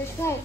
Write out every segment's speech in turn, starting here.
This way.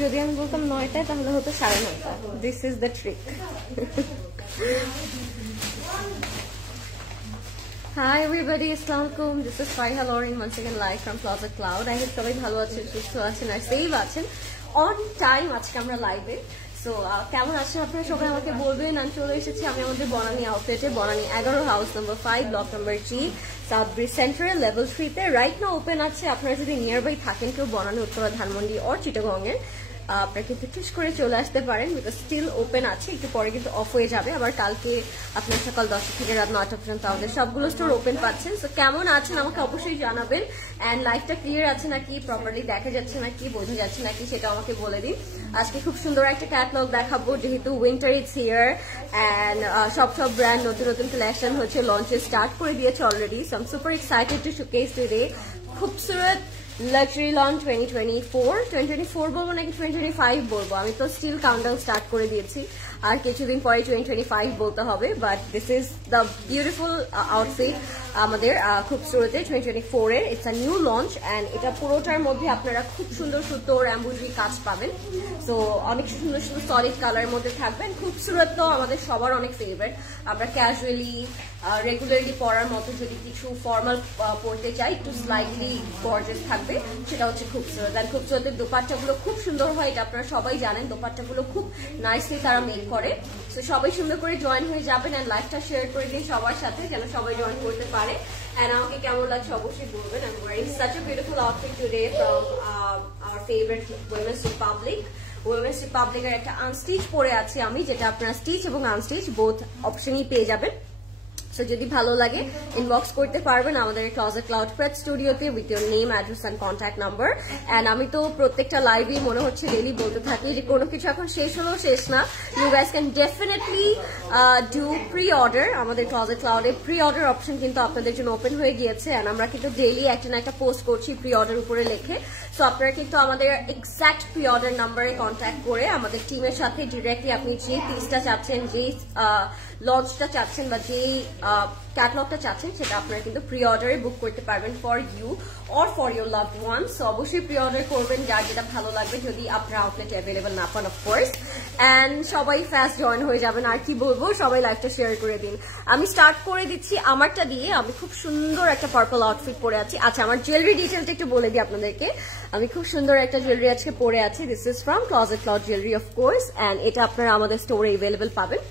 যদি আমি বলতাম 9টায় তাহলে হতো 9:30। This is the trick. Hi everybody, Assalamualaikum. This is Faiha Lauren once again live from Plaza Cloud. I hope সবাই ভালো আছেন, সুস্থ আছেন আর সেভ আছেন। অন টাইম আজকে আমরা লাইভে। সো কেমন আছেন আপনারা সবাই আমাকে বলবেন। আমি চলে এসেছি আমি আমাদের বনানী আউটলেটে, Banani 11 house number 5 block number G south bridge সেন্টারে লেভেল 3-তে রাইট নাও ওপেন আছে। আপনারা যদি নিয়ার বাই থাকেন কেউ বনানী, উত্তরা, ধানমন্ডি অর চিটাগং এর, আপনারা কিন্তু চুজ করে চলে আসতে পারেন, বিকজ স্টিল ওপেন আছে। একটু পরে কিন্তু অফ হয়ে যাবে। আবার কালকে আপনার সকাল 10টা থেকে রাত 9টা পর্যন্ত আমাদের সবগুলো স্টোর ওপেন পাচ্ছেন। সো কেমন আছেন আমাকে অবশ্যই জানাবেন। অ্যান্ড লাইভটা ক্লিয়ার আছে নাকি, প্রপারলি দেখা যাচ্ছে নাকি, বোঝা যাচ্ছে নাকি সেটা আমাকে বলে দিন। আজকে খুব সুন্দর একটা ক্যাটালগ দেখাবো, যেহেতু উইন্টার ইজ হিয়ার অ্যান্ড সব ব্র্যান্ড নতুন নতুন কালেকশন হচ্ছে, লঞ্চে স্টার্ট করে দিয়েছে already. So I am super excited to showcase today Khubsurat luxury launch 2024 বলবো নাকি 2025 বলবো, আমি তো স্টিল কাউন্টডাউন স্টার্ট করে দিয়েছি, আর কিছুদিন পরে 2025 বলতে হবে। But this is the beautiful outfit আমাদের খুবসুরতে 2024 এর। It's a new launch and এটা পুরোটার মধ্যে আপনারা খুব সুন্দর সুন্দর এমব্রয়ডারি কাজ পাবেন। সো অনেক সুন্দর সুন্দর সলিড কালারের মধ্যে থাকবেন। খুবসুরত তো আমাদের সবার অনেক ফেভারিট। আমরা ক্যাজুয়ালি রেগুলারলি পরার মতো যদি কিছু ফর্মাল পরতে চাই, একটু স্লাইটলি গর্জিয়াস থাকবে, সেটা হচ্ছে খুবসুরত। আর খুবসুরতের দোপাট্টাগুলো খুব সুন্দর হয়, এটা আপনারা সবাই জানেন। দোপাট্টাগুলো খুব নাইসলি তারা মেক করে। সো সবাই সুন্দর করে জয়েন হয়ে যাবেন অ্যান্ড লাইভটা শেয়ার করে দিন সবার সাথে, যেন সবাই জয়েন করতে পারে। অ্যান্ড আমাকে কেমন লাগছে অবশ্যই বলবেন। I am wearing such a beautiful outfit today from our favourite Women's Republic. Women's রিপাবলিকের একটা আনস্টিচ পরে আছি আমি, যেটা আপনারা স্টিচ এবং আনস্টিচ বোথ অপশনই পেয়ে যাবেন। সো যদি ভালো লাগে ইনবক্স করতে পারবেন আমাদের ক্লজেট ক্লাউড প্রেড স্টুডিওতে with your name, address and contact number. And আমি তো প্রত্যেকটা লাইভে মনে হচ্ছে ডেইলি বলতে থাকি যে কোনো কিছু এখন শেষ হলেও শেষ না। You guys can definitely do pre order. আমাদের ক্লজেট ক্লাউডে প্রি অর্ডার অপশন কিন্তু আপনাদের জন্য ওপেন হয়ে গিয়েছে। অ্যান্ড আমরা কিন্তু ডেইলি একটা না একটা পোস্ট করছি প্রি অর্ডার উপরে লিখে। সো আপনারা কিন্তু আমাদের এক্সাক্ট প্রি অর্ডার নাম্বারে কন্ট্যাক্ট করে আমাদের টিমের সাথে ডিরেক্টলি আপনি যে পিসটা চাচ্ছেন, যেই লঞ্চটা চাচ্ছেন বা যেই ক্যাটালগটা চাচ্ছেন সেটা আপনারা কিন্তু প্রি অর্ডারে বুক করতে পারবেন for you or for your loved one. So অবশ্যই প্রি অর্ডার করবেন যার যেটা ভালো লাগবে, যদি আপনার আউটলেটে অ্যাভেলেবল না পান অফকোর্স। অ্যান্ড সবাই ফাস্ট জয়েন হয়ে যাবেন, আর কি বলবো, সবাই লাইভটা শেয়ার করে দিন। আমি স্টার্ট করে দিচ্ছি আমারটা দিয়ে। আমি খুব সুন্দর একটা পার্পল আউটফিট পরে আছি। আচ্ছা, আমার জুয়েলারি ডিটেলটা একটু বলে দিই আপনাদেরকে। আমি খুব সুন্দর একটা জুয়েলারি আজকে পরে আছি। This is from closet Cloud jewellery of course, and এটা আপনারা আমাদের স্টোরে অ্যাভেলেবল পাবেন।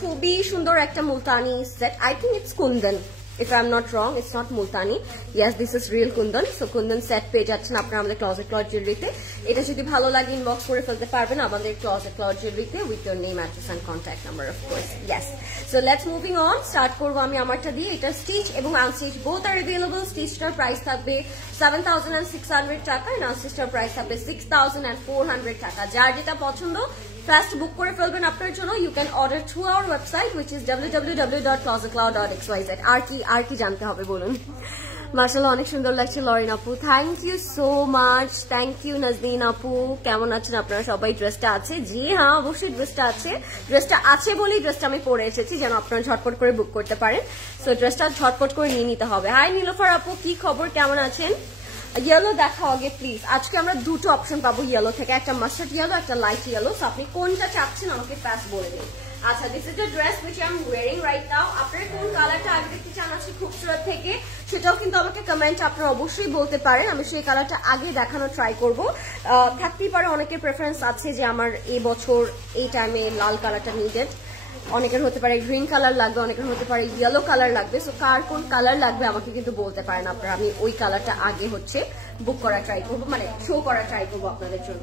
খুবই সুন্দর একটা Multani set. I think it's Kundan, if I'm not wrong, it's not multani. Yes, this is real kundan. So kundan set পেয়ে যাচ্ছেন আপনারা আমাদের ক্লজেট ক্লাউড জুয়েলারিতে। এটা যদি ভালো লাগে ইনবক্স করে ফেলতে পারবেন আমাদের ক্লজেট ক্লাউড জুয়েলারিতে with your name, address and contact number of course. Yes, so let's moving on. Start করবো আমি আমারটা দিয়ে। এটা স্টিচ এবং আনস্টিচ বোথ আর অ্যাভেলেবল। স্টিচটার প্রাইস থাকবে 7,600 টাকা, and আনস্টিচটার প্রাইস থাকবে 6,400 টাকা। যার যেটা পছন্দ ফার্স্ট বুক করে ফেলবেন আপনার জন্য। You can order through our website which is www.closetcloud.xyz। আর কি জানতে হবে বলুন? মাশাআল্লাহ, অনেক সুন্দর লাগছে লরিন আপু, thank you so much. Thank you Nazneen আপু, কেমন আছেন আপনারা সবাই? ড্রেসটা আছে? জি হ্যাঁ, অবশ্যই ড্রেসটা আছে। ড্রেসটা আছে বলেই ড্রেসটা আমি পরে এসেছি, যেন আপনারা ঝটপট করে বুক করতে পারেন। সো ড্রেসটা ঝটপট করে নিয়ে নিতে হবে। হাই নীলোফার আপু, কি খবর, কেমন আছেন? ইয়েলো দেখাও আগে প্লিজ। আজকে আমরা দুটো অপশন পাবো ইয়েলো থেকে, একটা মাস্টার্ড ইয়েলো, একটা লাইট ইয়েলো। সো আপনি কোনটা চাচ্ছেন আমাকে ফার্স্ট বলে দিন। আচ্ছা, this is the dress which I am wearing right now. আপনারা কোন কালারটা আগে দেখতে চান আজকে খুবসুরত থেকে, সেটাও কিন্তু আমাকে কমেন্ট আপনারা অবশ্যই বলতে পারেন। আমি সেই কালারটা আগে দেখানো ট্রাই করব। থাকতেই পারে অনেকের প্রেফারেন্স আছে যে আমার এই বছর এই টাইমে লাল কালারটা নিডেড, অনেকের হতে পারে গ্রিন কালার লাগবে, অনেকের হতে পারে ইয়েলো কালার লাগবে। সো কার কোন কালার লাগবে আমাকে কিন্তু বলতে পারেন আপনারা। আমি ওই কালারটা আগে হচ্ছে বুক করা ট্রাই করবো, মানে শো করা ট্রাই করবো আপনাদের জন্য।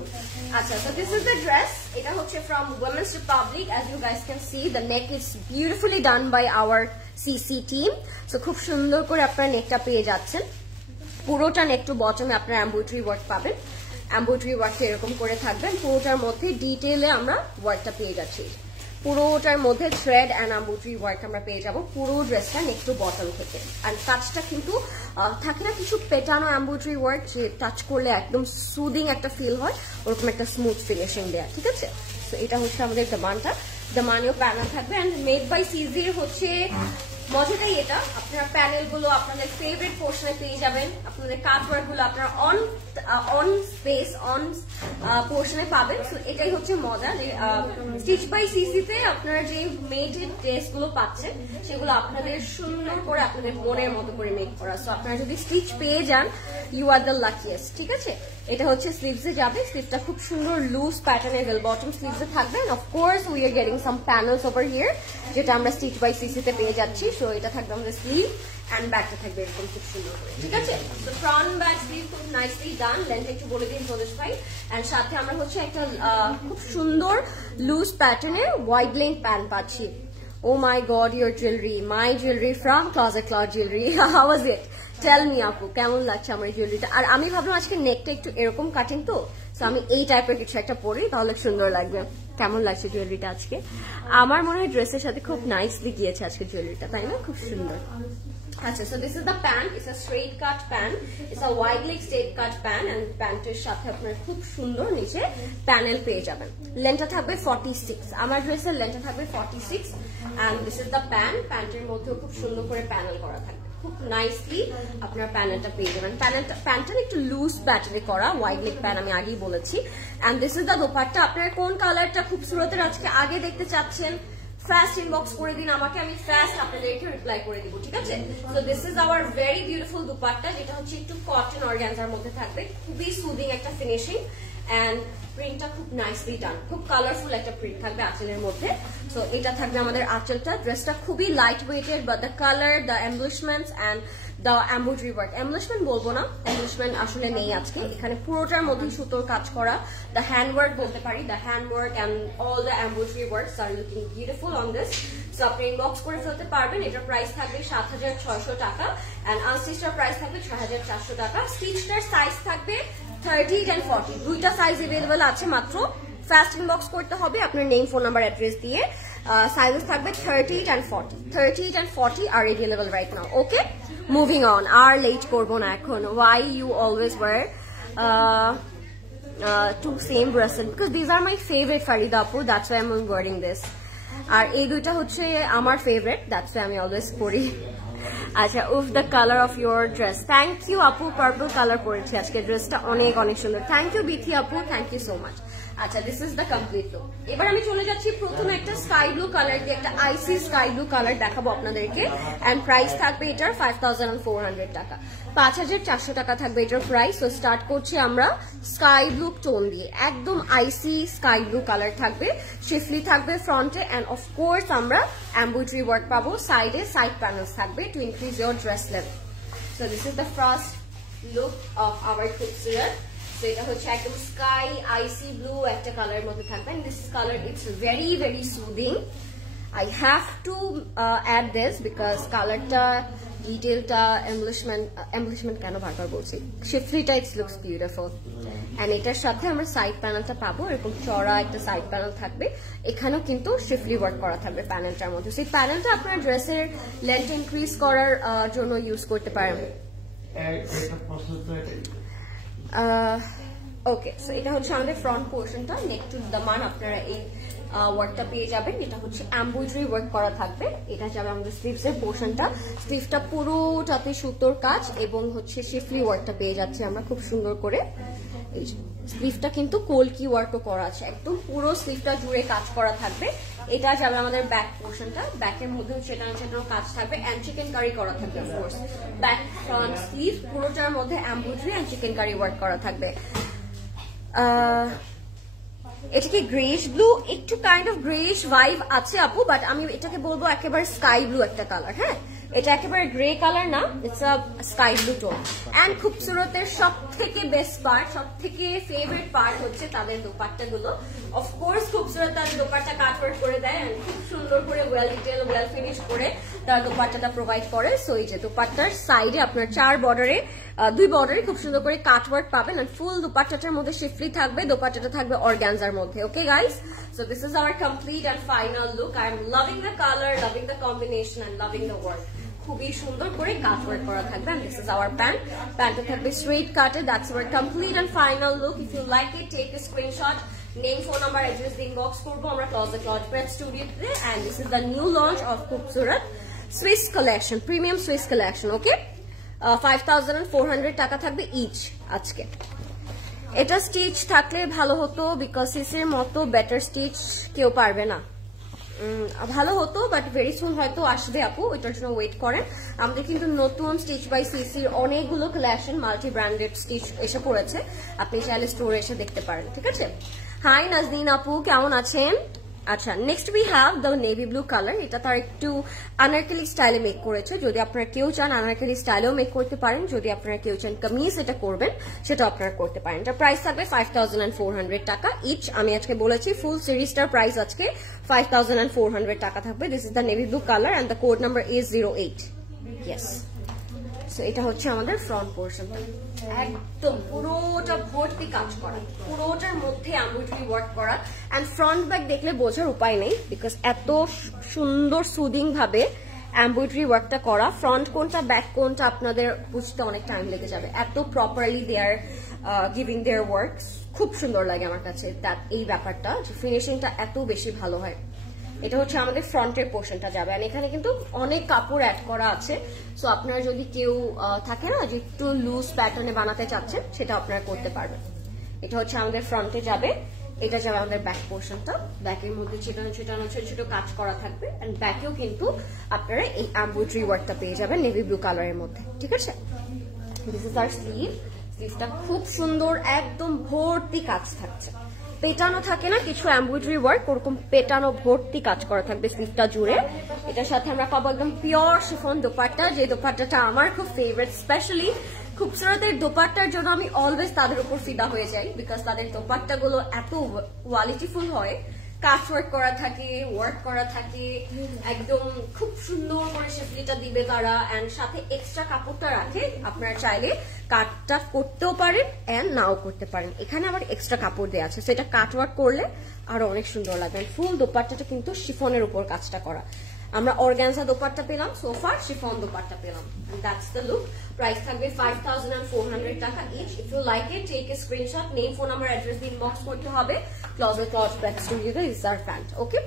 আচ্ছা, so this is the dress. এটা হচ্ছে from Women's Republic. As you guys can see, the neck is beautifully done by our CC team. So খুব সুন্দর করে আপনারা নেকটা পেয়ে যাচ্ছেন। পুরোটা নেক টু বটমে আপনারা এমব্রয়ডারি ওয়ার্ক পাবেন। এমব্রয়ডারি ওয়ার্কটা এরকম করে থাকবেন। পুরোটার মধ্যে ডিটেইলে আমরা ওয়ার্কটা পেয়ে যাচ্ছি। পুরোটার মধ্যে থ্রেড অ্যান্ড এমব্রয়ডারি ওয়ার্ক আমরা পেয়ে যাবো পুরো ড্রেসটা নেক টু বটম থেকে। আর কাজটা কিন্তু থাকে না কিছু পেটানো এমব্রয়ডারি ওয়ার্ক, যে টাচ করলে একদম সুদিং একটা ফিল হয়, ওরকম একটা স্মুথ ফিনিশিং দেয়া। ঠিক আছে, তো এটা হচ্ছে আমাদের দামানটা। দামানেও প্যানেল থাকবে অ্যান্ড মেড বাই সিজির হচ্ছে মজাটাই এটা। আপনারা প্যানেল গুলো আপনাদের ফেভারিট পোর্শনে পেয়ে যাবেন। আপনাদের কাটওয়ার্ক গুলো আপনারা অন স্পেস অন পোর্শনে পাবেন। তো এটাই হচ্ছে মজা, যে স্টিচ বাই সিসিতে আপনারা যে মেডেড ড্রেস গুলো পাচ্ছেন সেগুলো আপনাদের সুন্দর করে আপনাদের মনের মতো করে মেক করা। সো আপনারা যদি স্টিচ পেয়ে যান, ইউ আর দ্য লাকিয়েস্ট। ঠিক আছে, এটা হচ্ছে স্লিভসে যাবে। স্লিভটা খুব সুন্দর লুজ প্যাটার্নের বেল বটম স্লিভসে থাকবে। Of course we are getting some panels over here, যেটা আমরা স্টিচ বাই সিসিতে পেয়ে যাচ্ছি। সো এটা থাকবে আমাদের স্লিভ অ্যান্ড ব্যাকটা থাকবে এরকম খুব সুন্দর করে। ঠিক আছে, তো ফ্রন্ট ব্যাক স্লিভ খুব নাইসলি ডান। লেন্থ একটু বলে দিন প্রদেশ ভাই। অ্যান্ড সাথে আমরা হচ্ছে একটা খুব সুন্দর লুজ প্যাটার্নের ওয়াইড লেন্থ প্যান্ট পাচ্ছি। Oh my god, your jewelry, my jewelry from Closet Cloud Jewelry. How was it? Tell me আপু, কেমন লাগছে আমার জুয়েলারিটা? আর আমি ভাবলাম আজকে নেকটা একটু এরকম কাটিং, তো সো আমি এই টাইপের কিছু একটা পরি, তাহলে সুন্দর লাগবে। কেমন লাগছে জুয়েলারিটা আজকে? আমার মনে হয় ড্রেসের সাথে খুব নাইসলি গিয়েছে আজকে জুয়েলারিটা, তাই না? খুব সুন্দর। আচ্ছা, so this is the pant. It's a straight cut pant, it's a wide leg straight cut pant, and প্যান্টের সাথে আপনার খুব সুন্দর নিচে প্যানেল পেয়ে যাবেন। লেন্থটা থাকবে 46। আমার ড্রেসের লেন্থটা থাকবে 46 and this is the pant. প্যান্টের মধ্যেও খুব সুন্দর করে প্যানেল করা থাকবে, খুব নাইসলি আপনার প্যানেলটা পেয়ে যাবেন। প্যান্টটা একটু লুজ প্যাটার্নে করা, ওয়াইড লেগ প্যান্ট, আমি আগেই বলেছি। And this is the dupatta. আপনারা কোন কালারটা খুব সুরতের আজকে আগে দেখতে চাচ্ছেন ফার্স্ট ইনবক্স করে দিন আমাকে, আমি ফার্স্ট আপনাদেরকে রিপ্লাই করে দিব। ঠিক আছে, so this is hour very beautiful dupatta, যেটা হচ্ছে একটু কটন অর্গানজার মধ্যে থাকবে। খুবই সুদিং একটা ফিনিশিং এন্ড প্রিন্টটা খুব নাইসলি ডান। খুব কালারফুল একটা প্রিন্ট থাকবে আঁচলের মধ্যে। সো এটা থাকবে আমাদের আঁচলটা। ড্রেসটা খুবই light weighted, but the colour, the embellishments and the embroidery work, embellishment বলবো না, এমব্লিশমেন্ট আসলে নেই আজকে এখানে। পুরোটার মধ্যে সুতোর কাজ করা, দ্য হ্যান্ড ওয়ার্ক বলতে পারি, the hand work and all the embroidery works are looking beautiful on this. So আপনি ইনবক্স করে ফেলতে পারবেন। এটার প্রাইস থাকবে 7,600 টাকা এন্ড আনস্টিচটার প্রাইস থাকবে 6,400 টাকা। স্টিচটার সাইজ থাকবে 30 and 40, দুইটা সাইজ अवेलेबल আছে মাত্র। ফার্স্ট ইনবক্স করতে হবে আপনার নেম, ফোন নাম্বার, অ্যাড্রেস দিয়ে। সাইজেস থাকবে 30 and 40, 30 and 40 are available right now. Okay, moving on, আর লেট করব না এখন। why you always wear two same dresses? Because these are my favorite, Farida Apu, that's why I'm wearing this. আর এই দুইটা হচ্ছে আমার ফেভারিট, দ্যাটস ওয়াই আমি always পরি। আচ্ছা, উফ the colour of your dress, thank you আপু, পার্পল কালার পরেছি আজকে, ড্রেসটা অনেক অনেক সুন্দর, থ্যাংক ইউ বিথি আপু, থ্যাংক ইউ সো মাচ। আচ্ছা, this is the complete look. এবার আমি চলে যাচ্ছি প্রথমে একটা স্কাই ব্লু কালার দিয়ে, একটা আইসি স্কাই ব্লু কালার দেখাবো আপনাদেরকে, এন্ড প্রাইস থাকবে এটার 5400 টাকা, 5400 টাকা থাকবে এটার প্রাইস। তো স্টার্ট করছি আমরা স্কাই ব্লু টোন দিয়ে, একদম আইসি স্কাই ব্লু কালার থাকবে, শিফলি থাকবে ফ্রন্টে, এন্ড অফকোর্স আমরা এমব্রয়ডারি ওয়ার্ক পাবো সাইডে, সাইড প্যানেলস থাকবে to increase your dress level. So this is the first look of our Khubsurat. So এটা হচ্ছে একদম স্কাই আইসি ব্লু একটা কালারের মধ্যে থাকবে, and this color it's very very soothing. I have to add this because কালারটা ডিটেলটা embellishment কেন বারবার বলছি, শিফলিটা it looks beautiful, and এটার সাথে আমরা সাইড প্যানেলটা পাবো, এরকম চড়া একটা সাইড প্যানেল থাকবে, এখানেও কিন্তু শিফলি ওয়ার্ক করা থাকবে প্যানেলটার মধ্যে। সেই প্যানেলটা আপনার ড্রেসের লেন্থ ইনক্রিজ করার জন্য ইউজ করতে পারেন। ওকে, সো এটা হচ্ছে আমাদের ফ্রন্ট পোর্শনটা, নেক টু দামান আপনারা এই ওয়ার্কটা পেয়ে যাবেন, এটা হচ্ছে এমব্রয়ডারি ওয়ার্ক করা থাকবে। এটা যাবে আমাদের স্লিভস এর পোর্শনটা, স্লিভটা পুরোটাতে সুতোর কাজ এবং হচ্ছে শিফলি ওয়ার্কটা পেয়ে যাচ্ছে আমরা খুব সুন্দর করে। এই স্লিভটা কিন্তু কলকি ওয়ার্কও করা আছে, একদম পুরো স্লিভটা জুড়ে কাজ করা থাকবে। এটা যাবে আমাদের ব্যাক পোর্শনটা, ব্যাকের মধ্যে সেটানো কাজ থাকবে, এন্ড চিকেন কারি করা থাকবে অফকোর্স, ব্যাক ফ্রন্ট স্লিভ পুরোটার মধ্যে embroidery and chikankari work করা থাকবে। এটা কি গ্রেইশ ব্লু, একটু কাইন্ড অফ গ্রেইশ ভাইব আছে আপু, বাট আমি এটাকে বলবো একেবারে স্কাই ব্লু একটা কালার। হ্যাঁ, এটা একেবারে গ্রে কালার না, it's a sky blue tone. And খুবসুরতের সব থেকে বেস্ট পার্ট, সব থেকে ফেভারিট পার্ট হচ্ছে তাদের দোপাট্টাগুলো। অফকোর্স খুবসুরত তাদের দোপাট্টা কাটওয়ার্ক করে দেয়, এন্ড খুব সুন্দর করে ওয়েল ডিটেল ওয়েল ফিনিশ করে তারা দোপাট্টাটা প্রোভাইড করে। সো এই যে দোপাট্টার সাইডে আপনার দুই বর্ডারে খুব সুন্দর করে কাটওয়ার্ক পাবেন, এন্ড ফুল দোপাট্টাটার মধ্যে শিফলি থাকবে, দোপাট্টাটা থাকবে অর্গানজার মধ্যে। Okay guys, so this is our complete and final look. I am loving the colour, loving the combination and loving the work. খুবই সুন্দর করে কাটওয়ার্ক করা থাকবে, and this is our pant, প্যান্টটা থাকবে straight cutted. That's our complete and final look. If you like it, take a screenshot, name, phone number, address দিয়ে inbox করবো আমরা ক্লজেট লজ প্রেস স্টুডিওতে। And this is the new launch of Khubsurat Swiss collection, premium Swiss collection. Okay, 5400 টাকা থাকবে each আজকে। এটা স্টিচ থাকলে ভালো হতো, বিকজ সিসির মতো বেটার স্টিচ কেউ পারবে না, ভালো হতো, বাট ভেরি সুন হয়তো আসবে আপু, ওইটার জন্য ওয়েট করেন। আমাদের কিন্তু নতুন স্টিচ বাই সিসির অনেকগুলো কালেকশন মাল্টি ব্র্যান্ডেড স্টিচ এসে পড়েছে, আপনি চাইলে স্টোরে এসে দেখতে পারেন। ঠিক আছে, হাই নাজনীন আপু, কেমন আছেন? আচ্ছা, next we have the navy blue colour. এটা তার একটু আনারকলি স্টাইলে মেক করেছে, যদি আপনারা কেউ চান আনারকলি স্টাইলেও মেক করতে পারেন, যদি আপনারা কেউ চান কামিজ এটা করবেন সেটা আপনারা করতে পারেন। এটা প্রাইস থাকবে 5400 টাকা ইচ। আমি আজকে বলেছি ফুল সিরিজটার প্রাইস আজকে 5400 টাকা থাকবে। This is the navy blue colour and the code number is 08। Yes, so এটা হচ্ছে আমাদের ফ্রন্ট পোর্শন, একদম পুরোটা ভর্তি কাজ করা, পুরোটার মধ্যে এমব্রয়ডারি ওয়ার্ক করা, এন্ড ফ্রন্ট ব্যাক দেখলে বোঝার উপায় নেই, বিকজ এত সুন্দর সুদিং ভাবে এমব্রয়ডারি ওয়ার্কটা করা। ফ্রন্ট কোনটা ব্যাক কোনটা আপনাদের বুঝতে অনেক টাইম লেগে যাবে, এত properly they are giving their work. খুব সুন্দর লাগে আমার কাছে এই ব্যাপারটা, যে ফিনিশিংটা এত বেশি ভালো হয়। এটা হচ্ছে আমাদের ফ্রন্টের পোর্শনটা যাবে, আর এখানে কিন্তু অনেক কাপড় অ্যাড করা আছে। সো আপনারা যদি কেউ থাকে না যে একটু লুজ প্যাটার্নে বানাতে চাচ্ছেন, সেটা আপনারা করতে পারবেন। এটা হচ্ছে আমাদের ফ্রন্টে যাবে, এটা যাবে আমাদের ব্যাক পোর্শনটা, ব্যাকের মধ্যে ছোট ছোট কাজ করা থাকবে, এন্ড ব্যাকেও কিন্তু আপনারা এই এমব্রয়ডারি ওয়ার্কটা পেয়ে যাবেন নেভি ব্লু কালারের মধ্যে। ঠিক আছে, দিস ইজ আওয়ার স্লিভ। স্লিভটা খুব সুন্দর, একদম ভর্তি কাজ থাকছে, পেটানো থাকে না কিছু এমব্রয়ডারি ওয়ার্ক, ওরকম পেটানো ভর্তি কাজ করা থাকবে স্লিভটা জুড়ে। এটার সাথে আমরা পাবো একদম পিওর শিফন দোপাট্টা, যে দোপাট্টাটা আমার খুব ফেভারিট। স্পেশালি খুবসুরতের দোপাট্টার জন্য আমি অলওয়েজ তাদের উপর ফিদা হয়ে যাই, বিকজ তাদের দোপাট্টাগুলো এত কোয়ালিটিফুল হয়, কাজ ওয়ার্ক করা থাকে, ওয়ার্ক করা থাকে, একদম খুব সুন্দর করে শিফলিটা দিবে তারা, এন্ড সাথে এক্সট্রা কাপড়টা রাখে, আপনারা চাইলে কাটটা করতেও পারেন এন্ড নাও করতে পারেন। এখানে আবার এক্সট্রা কাপড় দেওয়া আছে, সেটা কাট ওয়ার্ক করলে আরো অনেক সুন্দর লাগবে। ফুল দোপাট্টাটা কিন্তু শিফনের উপর কাজটা করা, আমরা অর্গানজা দোপাট্টা পেলাম, সোফার শিফন দোপাট্টা পেলাম, দ্যাটস দ্য লুক। প্রাইস থাকবে 5400 টাকা each. If you like it, take a screenshot, name, phone number, address দিয়ে ইনবক্স করতে হবে। ক্লজ ব্যাক স্টুডিওতে ইজ আওয়ার প্যান্ট। ওকে,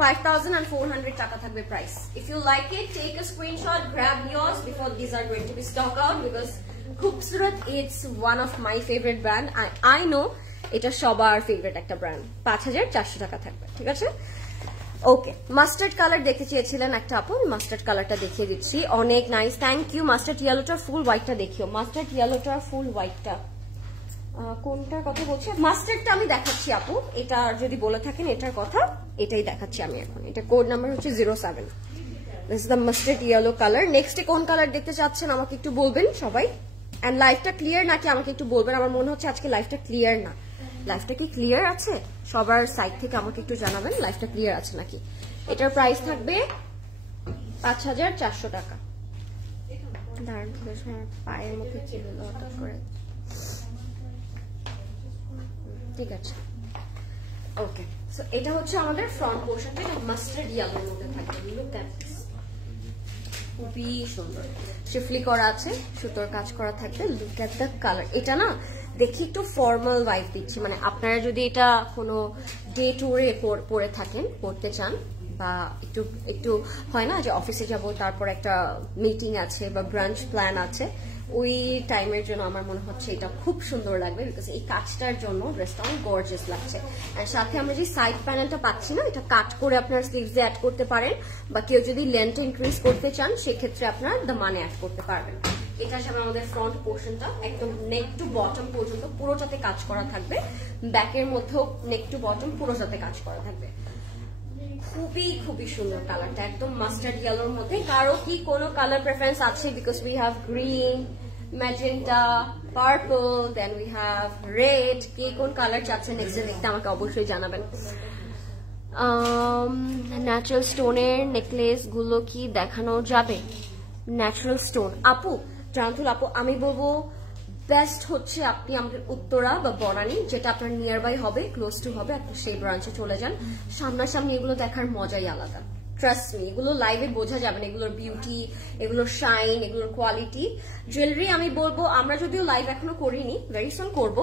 5,400 টাকা থাকবে price. If you like it, take a screenshot, grab yours before these are going to be stock out because Khoobsurat it's one of my favorite brand. I know এটা সবার favourite একটা brand. 5,400 টাকা থাকবে, ঠিক আছে? ওকে, mustard colour দেখতে চেয়েছিলেন একটা আপু, মাস্টার্ড কালারটা দেখিয়ে দিচ্ছি, অনেক নাইস, থ্যাংক ইউ। মাস্টার্ড ইয়েলোটার ফুল হোয়াইটটা দেখিও, মাস্টার্ড ইয়েলোটার ফুল হোয়াইটটা কোনটার কথা বলছি? মাস্টার্ডটা আমি দেখাচ্ছি আপু, এটা যদি বলে থাকেন এটার কথা, এটাই দেখাচ্ছি আমি এখন। এটা কোড নাম্বার হচ্ছে 07। This is the mustard yellow colour. নেক্সটে কোন কালার দেখতে চাচ্ছেন আমাকে একটু বলবেন সবাই। এন্ড লাইফটা ক্লিয়ার নাকি আমাকে একটু বলবেন, আমার মনে হচ্ছে আজকে লাইফটা ক্লিয়ার না। লাইফটা কি ক্লিয়ার আছে? সবার সাইড থেকে আমাকে একটু জানাবেন লাইফটা ক্লিয়ার আছে নাকি। এটার প্রাইস থাকবে 5,400 টাকা। দাঁড়ান, পায়ের মধ্যে কি হলো হঠাৎ করে? ঠিক আছে, ওকে। সো এটা হচ্ছে আমাদের ফ্রন্ট পোর্শনটা, এটা মাস্টার্ড ইয়েলোর মধ্যে থাকবে। লুক এট দিস, খুবই সুন্দর, শিফলি করা আছে, সুতোর কাজ করা থাকবে। Look at the colour. এটা না দেখি একটু ফর্মাল ভাইব দিচ্ছি, মানে আপনারা যদি এটা কোনো ডে ট্যুরে পরে থাকেন, পড়তে চান, বা একটু একটু হয় না যে অফিসে যাব, তারপর একটা মিটিং আছে বা ব্রাঞ্চ প্ল্যান আছে, ওই টাইমের জন্য আমার মনে হচ্ছে এটা খুব সুন্দর লাগবে, বিকজ এই কাজটার জন্য ড্রেসটা অনেক গর্জিয়াস লাগছে। আর সাথে আমরা যে সাইড প্যানেলটা পাচ্ছি না, এটা কাট করে আপনার স্লিভসে অ্যাড করতে পারেন, বা কেউ যদি লেন্থ ইনক্রিজ করতে চান সেক্ষেত্রে আপনার দামানে অ্যাড করতে পারবেন। এটা হিসাবে আমাদের ফ্রন্ট পোর্শনটা একদম নেক টু বটম পর্যন্ত পুরোটাতে কাজ করা থাকবে, ব্যাকের মধ্যেও নেক টু বটম পুরোটাতে কাজ করা থাকবে। খুবই খুবই সুন্দর কালারটা, একদম মাস্টার্ড ইয়েলোর মধ্যে। কারো কি কোনো কালার প্রেফারেন্স আছে? Because we have green, magenta, purple, then we have red. কে কোন কালার চাচ্ছেন নেক্সট দেখতে আমাকে অবশ্যই জানাবেন। ন্যাচারাল স্টোনের নেকলেস গুলো কি দেখানো যাবে? ন্যাচারাল স্টোন আপু, জানতুল আপু, আমি বলবো বেস্ট হচ্ছে আপনি আমাদের উত্তরা বা বনানী, যেটা আপনার নিয়ার বাই হবে, ক্লোজ টু হবে, আপনি সেই ব্রাঞ্চে চলে যান। সামনাসামনি এগুলো দেখার মজাই আলাদা, ট্রাস্ট মি। এগুলো লাইভে বোঝা যাবে না, এগুলোর বিউটি, এগুলোর শাইন, এগুলোর কোয়ালিটি। জুয়েলারি আমি বলবো, আমরা যদিও লাইভ এখনো করিনি, ভেরি সুন করবো,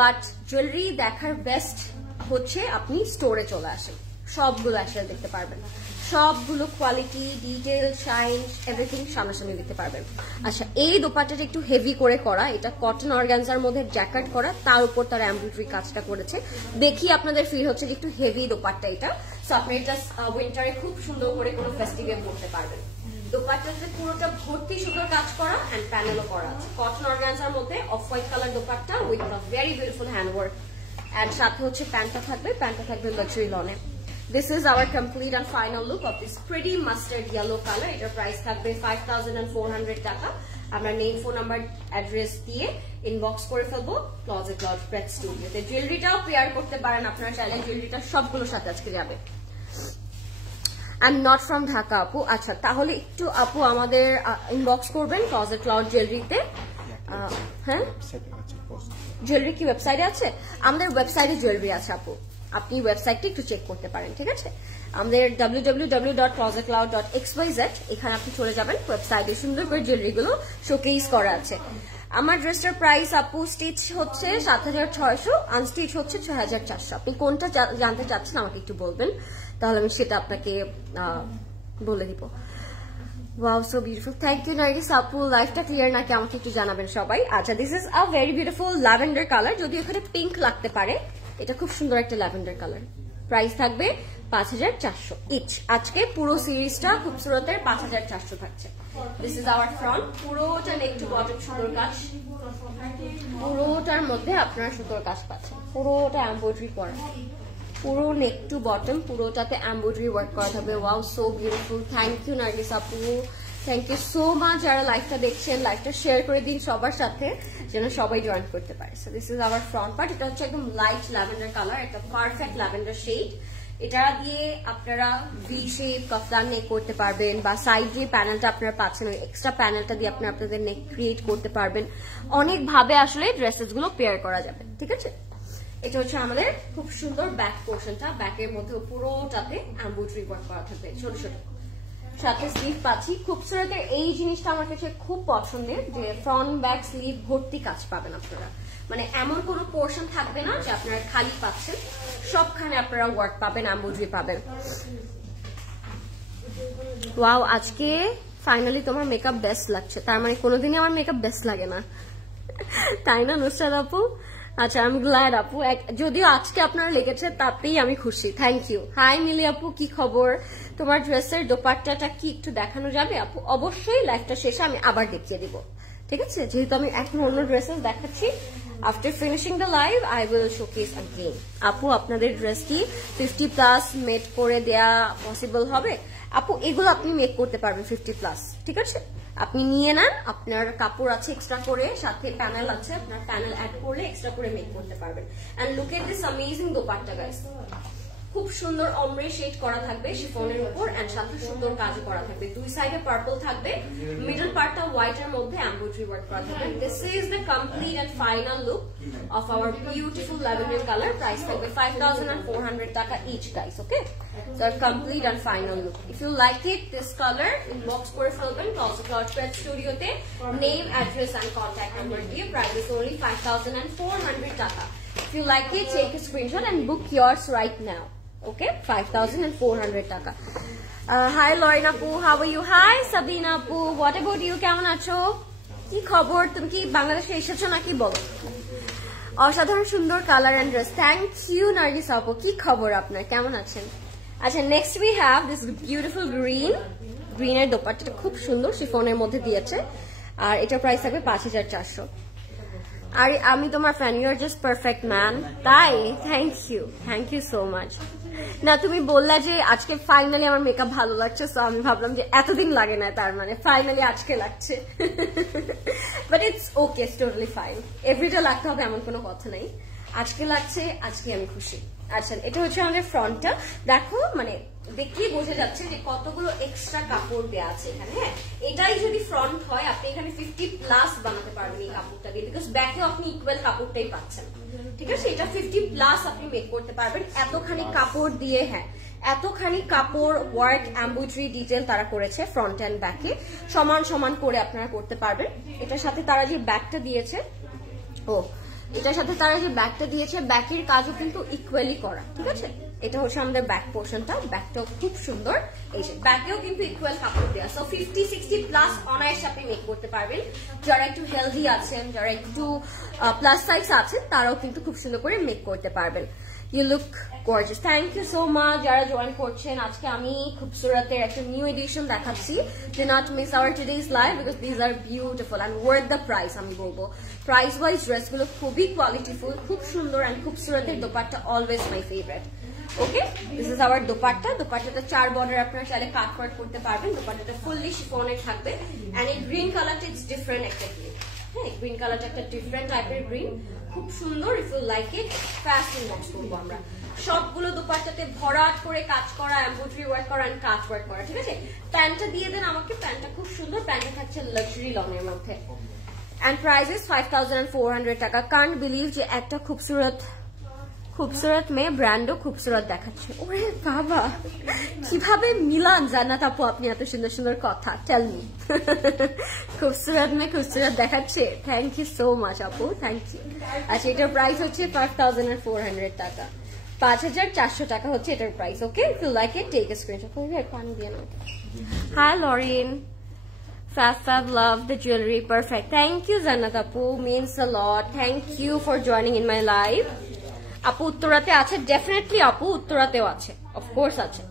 বাট জুয়েলারি দেখার বেস্ট হচ্ছে আপনি স্টোরে চলে আসেন, সবগুলো আসলে দেখতে পারবেন, সবগুলো কোয়ালিটি, ডিটেল, শাইন, এভরিথিং সামনাসামনি দেখতে পারবেন। আচ্ছা, এই দোপাট্টাটা একটু হেভি করে করা, এটা কটন অর্গানজার মধ্যে জ্যাকেট করা, তার উপর তার এমব্রয়ডারি কাজটা করেছে। দেখি আপনাদের ফিল হচ্ছে যে একটু হেভি দোপাট্টা এটা। সো আপনি এটা উইন্টারে খুব সুন্দর করে কোনো ফেস্টিভে পড়তে পারবেন। দোপাট্টাতে পুরোটা ভর্তি সুন্দর কাজ করা এন্ড প্যানেলও করা আছে, কটন অর্গানজার মধ্যে off white colour dupatta with very beautiful handwork. And সাথে হচ্ছে প্যান্টটা থাকবে লাক্সারি লনে। This is our complete and final look of this pretty mustard yellow color. এটার প্রাইস থাকবে 5,400 টাকা। আমরা নেম, ফোন নাম্বার, অ্যাড্রেস দিয়ে ইনবক্স করে ফেলবো ক্লজেট ক্লাউড প্রেট স্টুডিওতে। জুয়েলারিটাও পেয়ার করতে পারেন আপনারা চাইলে, জুয়েলারিটা সবগুলোর সাথে আজকে যাবে। I'm not from ঢাকা আপু। আচ্ছা, তাহলে একটু আপু আমাদের ইনবক্স করবেন ক্লজেট ক্লাউড জুয়েলারিতে। হ্যাঁ, জুয়েলারি কি ওয়েবসাইটে আছে? আমাদের ওয়েবসাইটে জুয়েলারি আছে আপু, আপনি ওয়েবসাইটটা একটু চেক করতে পারেন, ঠিক আছে? আমাদের www.closetcloud.xyz, এখানে আপনি চলে যাবেন, ওয়েবসাইটে সুন্দর করে জুয়েলারিগুলো শোকেস করা আছে। আমার ড্রেসটার প্রাইস আপু, স্টিচ হচ্ছে 7,600, আনস্টিচ হচ্ছে 6,400। আপনি কোনটা জানতে চাচ্ছেন আমাকে একটু বলবেন, তাহলে আমি সেটা আপনাকে বলে দিব। Wow, so beautiful. Thank you, Nargis আপু। লাইফটা ক্লিয়ার নাকি আমাকে একটু জানাবেন সবাই। আচ্ছা, this is a very beautiful lavender colour, যদি এখানে পিঙ্ক লাগতে পারে, এটা খুব সুন্দর একটা ল্যাভেন্ডার কালার। প্রাইস থাকবে 5,400 ইচ। আজকে পুরো সিরিজটা খুবসুরতের 5,400 থাকছে। দিস ইজ আওয়ার ফ্রন্ট, পুরোটা নেক টু বটম সুন্দর কাজ, পুরোটার মধ্যে আপনারা সুন্দর কাজ পাচ্ছেন, পুরোটা এমব্রয়ডারি করা, পুরো নেক টু বটম পুরোটাতে এমব্রয়ডারি ওয়ার্ক করা থাকবে। Wow, so beautiful. Thank you Nargis আপু, থ্যাংক ইউ সো মাচ। যারা লাইভটা দেখছেন, লাইভটা শেয়ার করে দিন সবার সাথে, যেন সবাই জয়েন করতে পারে। So this is hour front part. এটা হচ্ছে একদম লাইট ল্যাভেন্ডার কালার, একটা পারফেক্ট ল্যাভেন্ডার শেড। এটা দিয়ে আপনারা ভি শেপ কাফতান নেক করতে পারবেন, বা সাইড যে প্যানেলটা আপনারা পাচ্ছেন ওই এক্সট্রা প্যানেলটা দিয়ে আপনারা আপনাদের নেক ক্রিয়েট করতে পারবেন। অনেক ভাবে আসলে ড্রেসেস গুলো পেয়ার করা যাবে, ঠিক আছে? এটা হচ্ছে আমাদের খুব সুন্দর ব্যাক পোর্শনটা, ব্যাকের মধ্যে পুরোটাতে এমব্রয়ডারি ওয়ার্ক করা থাকবে ছোট ছোট, সাথে স্লিভ পাচ্ছি। খুবসুরতের এই জিনিসটা আমার কাছে খুব পছন্দের, যে ফ্রন্ট ব্যাক স্লিভ ভর্তি কাজ পাবেন আপনারা, মানে এমন কোনো পোর্শন থাকবে না যে আপনারা খালি পাচ্ছেন, সবখানে আপনারা ওয়ার্ক পাবেন, এমব্রয়ডারি পাবেন। ওয়াও, আজকে ফাইনালি তোমার মেকআপ বেস্ট লাগছে, তার মানে কোনোদিনই আমার মেকআপ বেস্ট লাগে না, তাই না নুসরাত আপু? আচ্ছা, আমি গ্ল্যাড আপু, যদিও আজকে আপনার লেগেছে তাতেই আমি খুশি, থ্যাংক ইউ। হাই মিলি আপু, কি খবর? তোমার ড্রেসের দোপাট্টাটা কি একটু দেখানো যাবে আপু? অবশ্যই লাইভটা শেষে আমি আবার দেখিয়ে দিব, ঠিক আছে? যেহেতু আমি এখন অন্য ড্রেসেস দেখাচ্ছি, after finishing the live I will showcase again. আপু, আপনাদের ড্রেস কি 50+ মেক করে দেয়া পসিবল হবে? আপু, এগুলো আপনি মেক করতে পারবেন 50+, ঠিক আছে? আপনি নিয়ে নেন, আপনার কাপড় আছে এক্সট্রা করে, সাথে প্যানেল আছে, আপনার প্যানেল অ্যাড করলে এক্সট্রা করে মেক করতে পারবেন। And look at this amazing dupatta guys, খুব সুন্দর অমরে শেড করা থাকবে শিফনের উপর, এন্ড সাথে সুন্দর কাজ করা থাকবে, দুই সাইডে পার্পল থাকবে, মিডল পার্টটা হোয়াইট এর মধ্যে এমব্রয়ডারি ওয়ার্ক করা থাকবে। This is the complete and final look of our beautiful lavender colour. Price থাকবে 5400 টাকা each guys, okay? So complete and final look. If you like it, this color, inbox করে ফেলবেন Plaza Cloud Thread Studio তে, name, address and contact number দিয়ে। Price is only 5400 টাকা। If you like it, take a screenshot and book yours right now. Okay, 5400 টাকা। Hi Lauren আপু, how are you? Hi Sabina আপু, what about you? কেমন আছো? কি খবর? তুমি কি বাংলাদেশে এসেছো নাকি বলো? অসাধারণ সুন্দর colour and dress, thank you Nargis আপু। কি খবর আপনার, কেমন আছেন? আচ্ছা, next we have this beautiful গ্রিনের দোপাট্টাটা খুব সুন্দর শিফনের মধ্যে দিয়েছে, আর এটার প্রাইস থাকবে 5400। আর আমি তোমার fan, you are just perfect man. তাই? Thank you so much. না, তুমি বললা যে আজকে ফাইনালি আমার মেকআপ ভালো লাগছে, সো আমি ভাবলাম যে এতদিন লাগে না, তার মানে ফাইনালি আজকে লাগছে। But it's okay, it's totally fine. Everyday লাগতে হবে এমন কোনো কথা নাই, আজকে লাগছে, আজকে আমি খুশি। আচ্ছা, এটা হচ্ছে আমাদের ফ্রন্টটা, দেখো মানে দেখলেই বোঝা যাচ্ছে যে কতগুলো এক্সট্রা কাপড় দেওয়া আছে এখানে। হ্যাঁ, এটাই যদি ফ্রন্ট হয় আপনি এখানে 50+ বানাতে পারবেন এই কাপড়টা দিয়ে, বিকজ ব্যাকেও আপনি ইকুয়াল কাপড়টাই পাচ্ছেন, ঠিক আছে? এটা 50+ আপনি মেক করতে পারবেন এতখানি কাপড় দিয়ে। হ্যাঁ, এতখানি কাপড় ওয়ার্ক এমব্রয়ডারি ডিটেল তারা করেছে ফ্রন্ট এন্ড ব্যাকে, সমান সমান করে আপনারা করতে পারবেন। এটার সাথে তারা যে ব্যাকটা দিয়েছে, এটার সাথে তারা যে ব্যাকটা দিয়েছে, ব্যাকের কাজও কিন্তু ইকুয়ালি করা, ঠিক আছে? এটা হচ্ছে আমাদের ব্যাক পোর্শনটা, ব্যাকটাও খুব সুন্দর, এই যে ব্যাকেও কিন্তু ইকুয়াল কাপড় দেওয়া। সো 50-60+ অনায়াসে আপনি মেক করতে পারবেন। যারা একটু হেলদি আছেন, যারা একটু প্লাস সাইজ আছেন, তারাও কিন্তু খুব সুন্দর করে মেক করতে পারবেন। You look gorgeous, thank you so much যারা জয়েন করছেন। আজকে আমি খুবসুরতের একটা নিউ এডিশন দেখাচ্ছি। Do not miss our today's live because these are beautiful and worth the price. আমি বলবো প্রাইস ওয়াইজ ড্রেসগুলো খুবই কোয়ালিটিফুল, খুব সুন্দর, অ্যান্ড খুবসুরতের dupatta always my favourite. Okay, this is our dupatta. দোপাট্টাটা 4 বর্ডার আপনারা চাইলে কাট ওয়ার্ক করতে পারবেন। দোপাট্টাটা ফুললি শিফনের থাকবে, অ্যান্ড এই গ্রিন কালারটা ইটস ডিফারেন্ট একটা গ্রিন। হ্যাঁ, গ্রিন কালারটা একটা ডিফারেন্ট টাইপের গ্রিন, খুব সুন্দর। If you like it, first inbox করবো আমরা। সবগুলো দোপাট্টাতে ভরাট করে কাজ করা, এমব্রয়ডারি ওয়ার্ক করা, এন্ড কাজ ওয়ার্ক করা, ঠিক আছে? প্যান্টটা দিয়ে দেন আমাকে, প্যান্টটা খুব সুন্দর, প্যান্টটা থাকছে লাক্সারি লং এর মধ্যে, এন্ড প্রাইস ইজ 5400 টাকা। কান্ট বিলিভ যে একটা খুবসুরত মেয়ে ব্র্যান্ডও খুবসুরত দেখাচ্ছে। ওরে বাবা, কিভাবে মিলান জান্নাত আপু আপনি এত সুন্দর সুন্দর কথা, টেল মি। খুবসুরত মেয়ে খুবসুরত দেখাচ্ছে, থ্যাংক ইউ সো মাচ আপু, থ্যাংক ইউ। আচ্ছা, এটার প্রাইস হচ্ছে 5400 টাকা, 5400 টাকা হচ্ছে এটার price. Okay, if you like it take a screenshot. পানি দিয়ে নাও। Hi Lorin, Fab love the jewelry, perfect. Thank you Jannat Apu, means a lot. Thank you for joining in my live. আপু উত্তরাতে আছে, ডেফিনেটলি আপু উত্তরাতেও আছে, অফকোর্স আছে।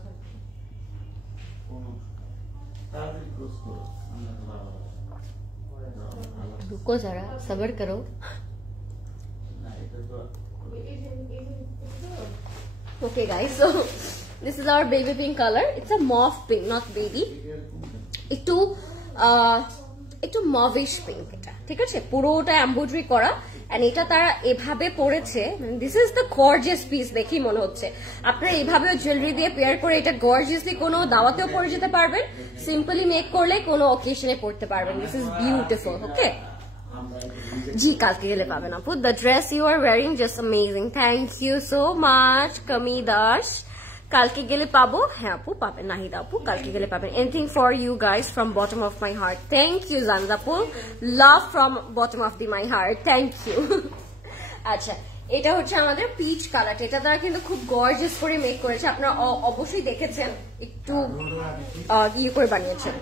रुको जरा, सब्र करो। Okay guys, so this is our baby pink color. It's a mauve pink, not baby. একটু মভিশ পিঙ্ক এটা, ঠিক আছে? পুরোটা এমব্রয়ডারি করা, এন্ড এটা তারা এভাবে পরেছে, this is the gorgeous piece. দেখি মনে হচ্ছে আপনারা এইভাবেও জুয়েলারি দিয়ে পেয়ার করে এটা গর্জিয়াসলি কোনো দাওয়াতেও পরে যেতে পারবেন, সিম্পলি মেক করলে কোনো অকেশনে পড়তে পারবেন। This is beautiful. ওকে জি, কালকে গেলে পাবেন আপু। The dress you are wearing just amazing, thank you so much Kami Das. কালকে গেলে পাবো, হ্যাঁ আপু পাবেন, নাহিদা আপু কালকে গেলে পাবেন। Anything for you guys from bottom of my heart, thank you Jannat আপু, love from bottom of the my heart, thank you. আচ্ছা এটা হচ্ছে আমাদের পিচ কালার, এটা দ্বারা কিন্তু খুব গর্জিয়াস করে মেক করেছে, আপনারা অবশ্যই দেখেছেন, একটু ইয়ে করে বানিয়েছেন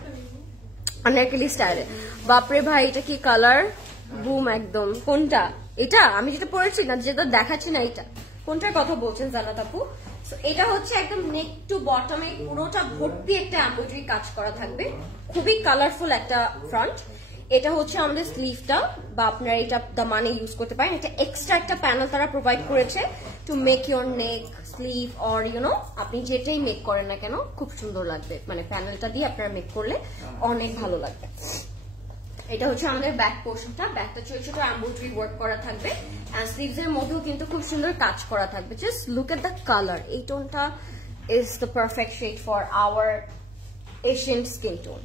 আনারকলি স্টাইলে। বাপরে ভাই এটা কি কালার, বুম একদম। কোনটা এটা? আমি যেটা পরেছি না, যেটা দেখাচ্ছি না, এটা কোনটার কথা বলছেন জান্নাত আপু? এটা হচ্ছে একদম নেক টু বটমে পুরোটা ভর্তি একটা এমব্রয়ডারি কাজ করা থাকবে, খুবই কালারফুল একটা ফ্রন্ট। এটা হচ্ছে আমাদের স্লিভটা, বা আপনারা এটা দামানে ইউজ করতে পারেন। এটা এক্সট্রা একটা প্যানেল তারা প্রোভাইড করেছে to make your neck sleeve or YONO আপনি যেটাই মেক করেন না কেন খুব সুন্দর লাগবে, মানে প্যানেলটা দিয়ে আপনারা মেক করলে অনেক ভালো লাগবে। এটা হচ্ছে আমাদের ব্যাক পোর্শনটা, ব্যাকটা ছোট ছোট এমব্রয়ডারি ওয়ার্ক করা থাকবে, এন্ড স্লিভস এর মধ্যেও কিন্তু খুব সুন্দর কাজ করা থাকবে। Just look at the colour, এই টোনটা is the perfect shade for our Asian skin tone.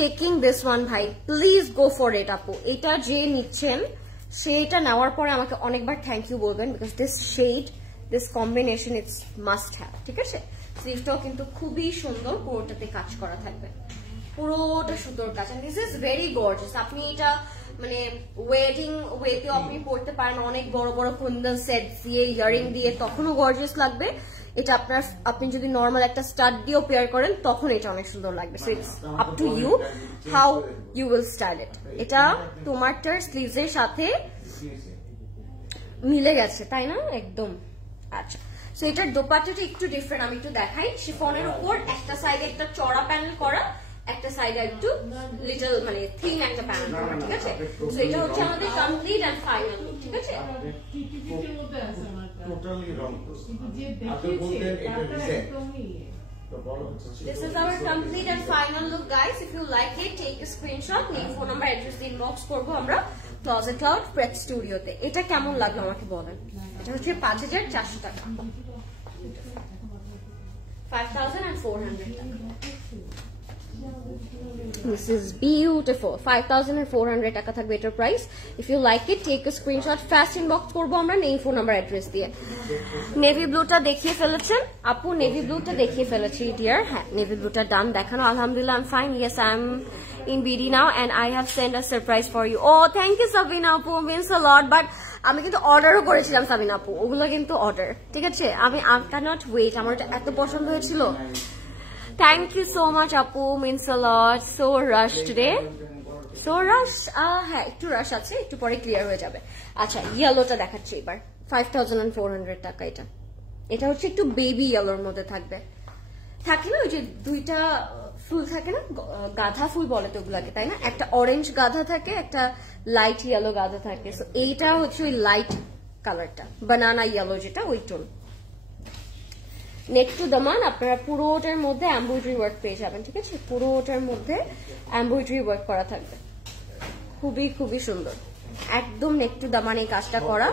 Taking this one ভাই, প্লিজ গো ফর ইট আপু। এটা যে নিচ্ছেন সেটা নেওয়ার পরে আমাকে অনেকবার থ্যাংক ইউ বলবেন, because this shade, this combination it's must have. ঠিক আছে, স্লিভটাও কিন্তু খুবই সুন্দর, পুরোটাতে কাজ করা থাকবে, পুরোটা সুতোর কাজ। This is very gorgeous. আপনি এটা মানে ওয়েডিং ওয়েতেও আপনি পড়তে পারেন, অনেক বড় বড় কুন্দন সেট দিয়ে ইয়ারিং দিয়ে, তখনও গর্জিয়াস লাগবে। এটা আপনার, আপনি যদি নর্মাল একটা স্টাড দিয়েও পেয়ার করেন তখন এটা অনেক সুন্দর লাগবে। So it's up to you how you will style it. এটা তোমারটার স্লিভস এর সাথে মিলে গেছে তাই না? একদম। আচ্ছা, সো এটার দোপাট্টাটা একটু ডিফারেন্ট, আমি একটু দেখাই। শিফনের উপর একটা সাইডে একটা চড়া প্যানেল করা, একটা সাইডে একটু লিটল মানে থিন একটা প্যানেল করা। ঠিক আছে, সো এটা হচ্ছে আমাদের কমপ্লিট এন্ড ফাইনাল লুক। ঠিক আছে, this is our complete and final look guys. If you like it, take a screenshot, name, phone number, address দিয়ে ইনবক্স করব আমরা ক্লজেট ক্লাউড প্রেট স্টুডিওতে। এটা কেমন লাগলো আমাকে বলেন। এটা হচ্ছে 5400 টাকা, 5400 টাকা। This is beautiful. 5400 টাকা থাকবে এটার price. If you like it, take a screenshot, fast inbox করব আমরা নেম, ফোন নাম্বার, অ্যাড্রেস দিয়ে। নেভি ব্লুটা দেখিয়ে ফেলেছেন আপু, নেভি ব্লুটা দেখিয়ে ফেলেছি ডিয়ার। হ্যাঁ, নেভি ব্লুটা ডান দেখানো। আলহামদুলিল্লাহ, I'm fine. Yes, I'm in BD now and I have sent a surprise for you. Oh, thank you Sabina আপু, means a lot. But আমি কিন্তু অর্ডারও করেছিলাম সাবিনা আপু, ওগুলো কিন্তু অর্ডার। ঠিক আছে, আমি I cannot wait, আমার এটা এত পছন্দ হয়েছিল। Thank you so much Apu, means a lot. So rush today. So rush. হ্যাঁ, একটু রাশ আছে, একটু পরে ক্লিয়ার হয়ে যাবে। আচ্ছা, ইয়েলোটা দেখাচ্ছি এবার। 5400 টাকা এটা। এটা হচ্ছে একটু বেবি ইয়েলোর মধ্যে থাকবে। থাকে না ওই যে দুইটা ফুল থাকে না, গাধা ফুল বলে তো ওগুলাকে, তাই না? একটা অরেঞ্জ গাধা থাকে, একটা লাইট ইয়েলো গাধা থাকে। সো এইটা হচ্ছে ওই লাইট কালারটা, বানানা ইয়েলো যেটা, ওই টোন। নেক টু দামান আপনারা পুরোটার মধ্যে এমব্রয়ডারি ওয়ার্ক পেয়ে যাবেন। ঠিক আছে, পুরোটার মধ্যে এমব্রয়ডারি ওয়ার্ক করা থাকবে, খুবই খুবই সুন্দর, একদম নেক টু দামান এই কাজটা করা।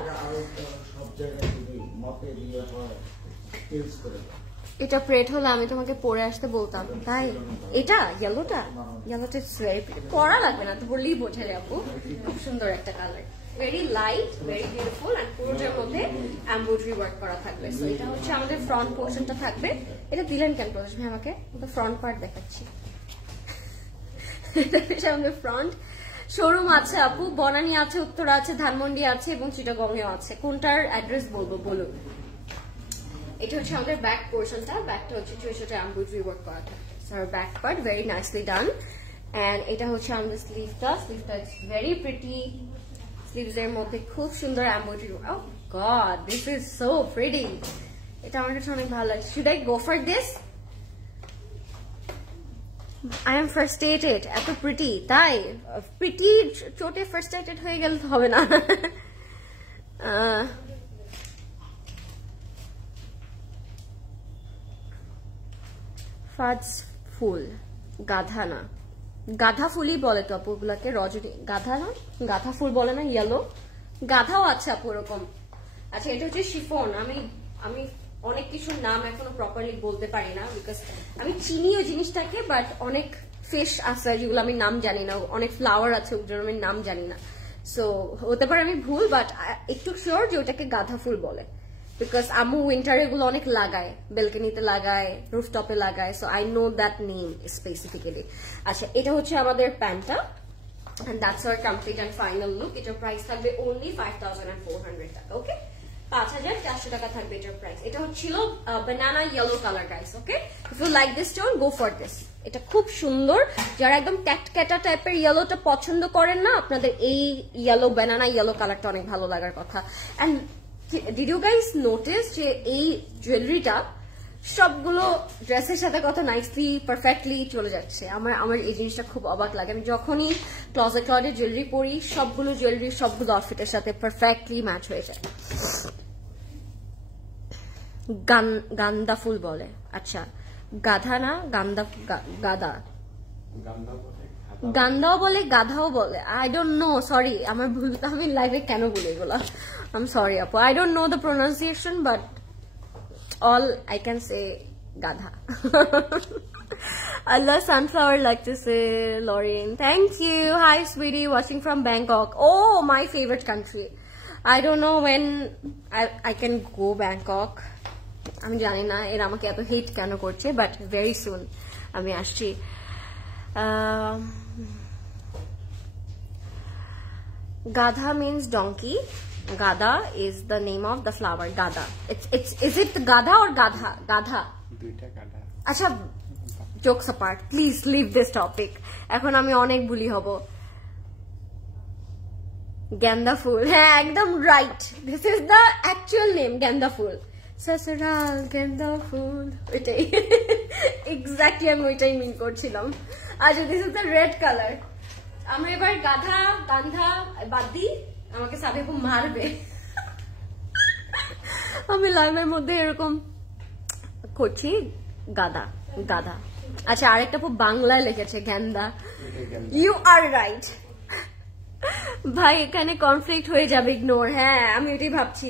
এটা প্রেট হলে আমি তোমাকে পরে আসতে বলতাম, তাই এটা ইয়েলোটা ইটস ভেরি প্রিটি, পরা লাগবে না তো, বললেই বোঝা যাবে আপু, খুব সুন্দর একটা colour, very light, very beautiful, and পুরোটার মধ্যে এমব্রয়ডারি ওয়ার্ক করা থাকবে। সো এটা হচ্ছে আমাদের ফ্রন্ট পোর্শনটা থাকবে। এটা দিলেন কেন প্রকাশ ভাই আমাকে? ফ্রন্ট পার্ট দেখাচ্ছি। এটা হচ্ছে আমাদের ফ্রন্ট। শোরুম আছে আপু, বনানী আছে, উত্তরা আছে, ধানমন্ডি আছে এবং চিটাগংয়েও আছে। কোনটার অ্যাড্রেস বলবো বলুন? এটা হচ্ছে আমাদের ব্যাক পোর্শনটা, ব্যাকটা হচ্ছে ছোট ছোট এমব্রয়ডারি ওয়ার্ক করা থাকবে। So back part very nicely done. And এটা হচ্ছে আমাদের স্লিভটা, স্লিভটা ইটস ভেরি প্রিটি, স্লিভস এর মধ্যে খুব সুন্দর embroidery. Oh god, this is so pretty, এটা আমার কাছে অনেক ভালো লাগছে। Should I go for this? I am frustrated, এত প্রিটি, তাই প্রিটি চোটে ফার্স্টেটেড হয়ে গেলে তো হবে না। ফাজ ফুল, গাধা না, গাধা ফুলই বলে তো আপু ওগুলাকে, রজনী গাধা না, গাধা ফুল বলে না, ইয়েলো গাধাও আছে আপু এরকম। আচ্ছা, এটা হচ্ছে শিফন। আমি অনেক কিছুর নাম এখনো প্রপারলি বলতে পারি না, বিকজ আমি চিনি ওই জিনিসটাকে, বাট অনেক ফিশ আছে যেগুলো আমি নাম জানি না, অনেক ফ্লাওয়ার আছে ওগুলোর আমি নাম জানি না। সো হতে পারে আমি ভুল, বাট একটু শিওর যে ওটাকে গাধা ফুল বলে, বিকজ আম্মু উইন্টারে এগুলো অনেক লাগায়, বেলকনিতে লাগায়, রুফটপে লাগায়। So I know that name specifically. আচ্ছা, এটা হচ্ছে আমাদের প্যান্টটা, and that's our complete and final look. এটার প্রাইস থাকবে only 5400 টাকা। ওকে, 5400 টাকা থাকবে এটার প্রাইস। এটা হচ্ছিল banana yellow color guys। Okay, if you like this tone go for this। এটা খুব সুন্দর, যারা একদম ট্যাটক্যাটা টাইপের ইয়েলোটা পছন্দ করেন না, আপনাদের এই ইয়েলো banana yellow কালারটা অনেক ভালো লাগার কথা। and did you guys notice যে এই জুয়েলারিটা সবগুলো ড্রেসের সাথে কত নাইসলি পারফেক্টলি চলে যাচ্ছে। আমার এই জিনিসটা খুব অবাক লাগে। আমি যখনই ক্লজেট ক্লডে জুয়েলারি পরি, সবগুলো জুয়েলারি সবগুলো আউটফিটের সাথে পারফেক্টলি ম্যাচ হয়ে যায়। গান্দা ফুল বলে, আচ্ছা গাধা না, গাদা, গান্দাও বলে গাধাও বলে, আই ডোন্ট নো, সরি আমার ভুল, আমি লাইভে কেন বলি এগুলা, আই এম সরি আপু, I don't know the pronunciation but all I can say gadha. Allah sunflower like to say Lauren. Thank you. Hi sweetie, watching from Bangkok. Oh, my favorite country. I don't know when I can go Bangkok. আমি জানি না এরা আমাকে এত হেট কেন করছে, but very soon আমি আসছি। Gadha means donkey. Gada is the name of the flower. Gada. Is it Gada or Gadha? Gadha. Acha, jokes apart. Please leave this topic. এখন আমি অনেক বুলি হব। Ganda ফুল, হ্যাঁ একদম right. This is the actual name, Ganda ফুল। সসুরাল গেন্দা ফুল, ওইটাই exactly আমি ওইটাই মিন করছিলাম। আচ্ছা, this is the red color. আমরা এবার গাধা গান্ধা বাদ দিই, আমাকে সাবিবু মারবে। আমি লাইভের মধ্যে এরকম করছি, গাদা গাধা। আচ্ছা, আরেকটা বাংলায় লিখেছে গেন্দা। ইউ আর রাইট ভাই, এখানে কনফ্লিক্ট হয়ে যাবে, ইগনোর। হ্যাঁ আমি এটাই ভাবছি,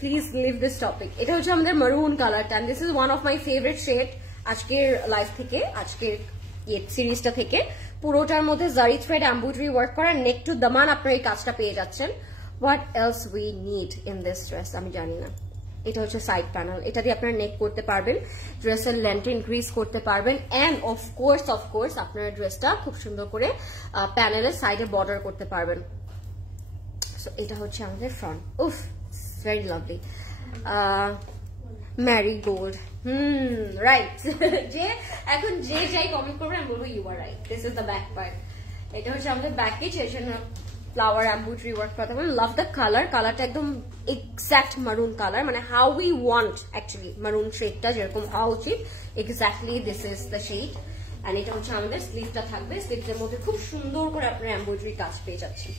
প্লিজ লিভ দিস টপিক। এটা হচ্ছে আমাদের মারুন কালারটা, and this is one of my favourite shade আজকের লাইভ থেকে, আজকের সিরিজটা থেকে। পুরোটার মধ্যে জারি থ্রেড এমব্রয়ডারি ওয়ার্ক করা, নেক টু দামান আপনার এই কাজটা পেয়ে যাচ্ছেন। What else we need in this dress আমি জানি না। এটা হচ্ছে সাইড প্যানেল, এটা দিয়ে আপনারা নেক করতে পারবেন, ড্রেসের লেন্থ ইনক্রিজ করতে পারবেন, এন্ড অফকোর্স আপনার ড্রেসটা খুব সুন্দর করে প্যানেলের সাইডে বর্ডার করতে পারবেন। সো এটা হচ্ছে আমাদের ফ্রন্ট। উফ, ভেরি লাভলি। Marigold, right. যে এখন যে যাই কমেন্ট করবে আমি বলবো you are right, this is the back part. এটা হচ্ছে আমাদের ব্যাকে, সেজন্য ফ্লাওয়ার এমব্রয়ডারি ওয়ার্ক করতে পারবেন। লাভ দ্য কালার, কালারটা একদম এক্স্যাক্ট মারুন কালার, মানে হাউ উই ওয়ান্ট অ্যাকচুয়ালি মারুন শেডটা যেরকম হওয়া উচিত, exactly this is the shade. And এটা হচ্ছে আমাদের স্লিভটা থাকবে, স্লিভের মধ্যে খুব সুন্দর করে আপনার এমব্রয়ডারি কাজ পেয়ে যাচ্ছেন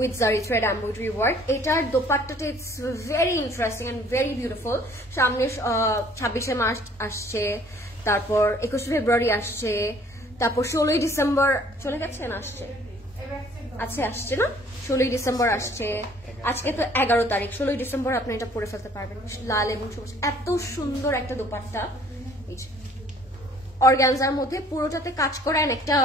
উইথ জারি থ্রেড এমব্রয়ডারি ওয়ার্ক। এটার দোপাট্টাটা it's very interesting and very beautiful. সামনে 26শে মার্চ আসছে, তারপর 21শে ফেব্রুয়ারি আসছে, তারপর 16ই ডিসেম্বর চলে গেছে না, আসছে আসছে না, 16ই ডিসেম্বর আসছে। আজকে তো 11 তারিখ, 16ই ডিসেম্বর আপনি এটা পরে ফেলতে পারবেন। লাল এবং সবুজ, এত সুন্দর একটা দোপাট্টা, অর্গানজার মধ্যে পুরোটাতে কাজ করা, একটা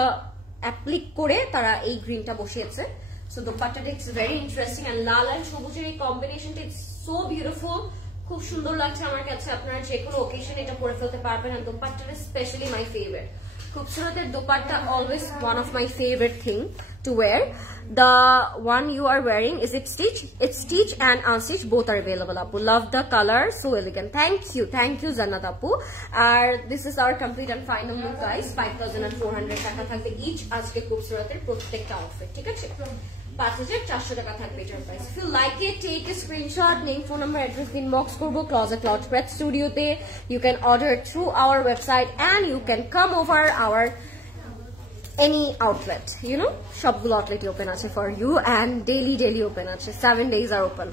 অ্যাপ্লিক করে তারা এই গ্রিনটা বসিয়েছে। সো দোপাট্টাটা ইটস ভেরি ইন্টারেস্টিং, এন্ড লাল এন্ড সবুজের এই কম্বিনেশনটা ইটস সো বিউটিফুল, খুব সুন্দর লাগছে আমার কাছে। আপনারা যে কোনো ওকেশনে এটা পরে ফেলতে পারবেন, এন্ড দোপাট্টাটা স্পেশালি মাই ফেভারিট। খুবসুরতের dupatta always one of my favorite thing to wear. The one you are wearing, is it stitch? It's stitch and unstitch, both are available. Apu, love the color, so elegant. Thank you Zannat Apu. This is our complete and final look guys. 5400 টাকা থাকবে each আজকে খুবসুরতের প্রত্যেকটা outfit, ঠিক আছে? 5400 টাকা থাকবে এটার price. If you like it, take a screenshot, name, phone number, address inbox করবো Closet Cloud Spread Studio তে। You can order through our website and you can come over our any outlet, you know, সবগুলো outlet open আছে for you and daily open আছে, 7 days are open.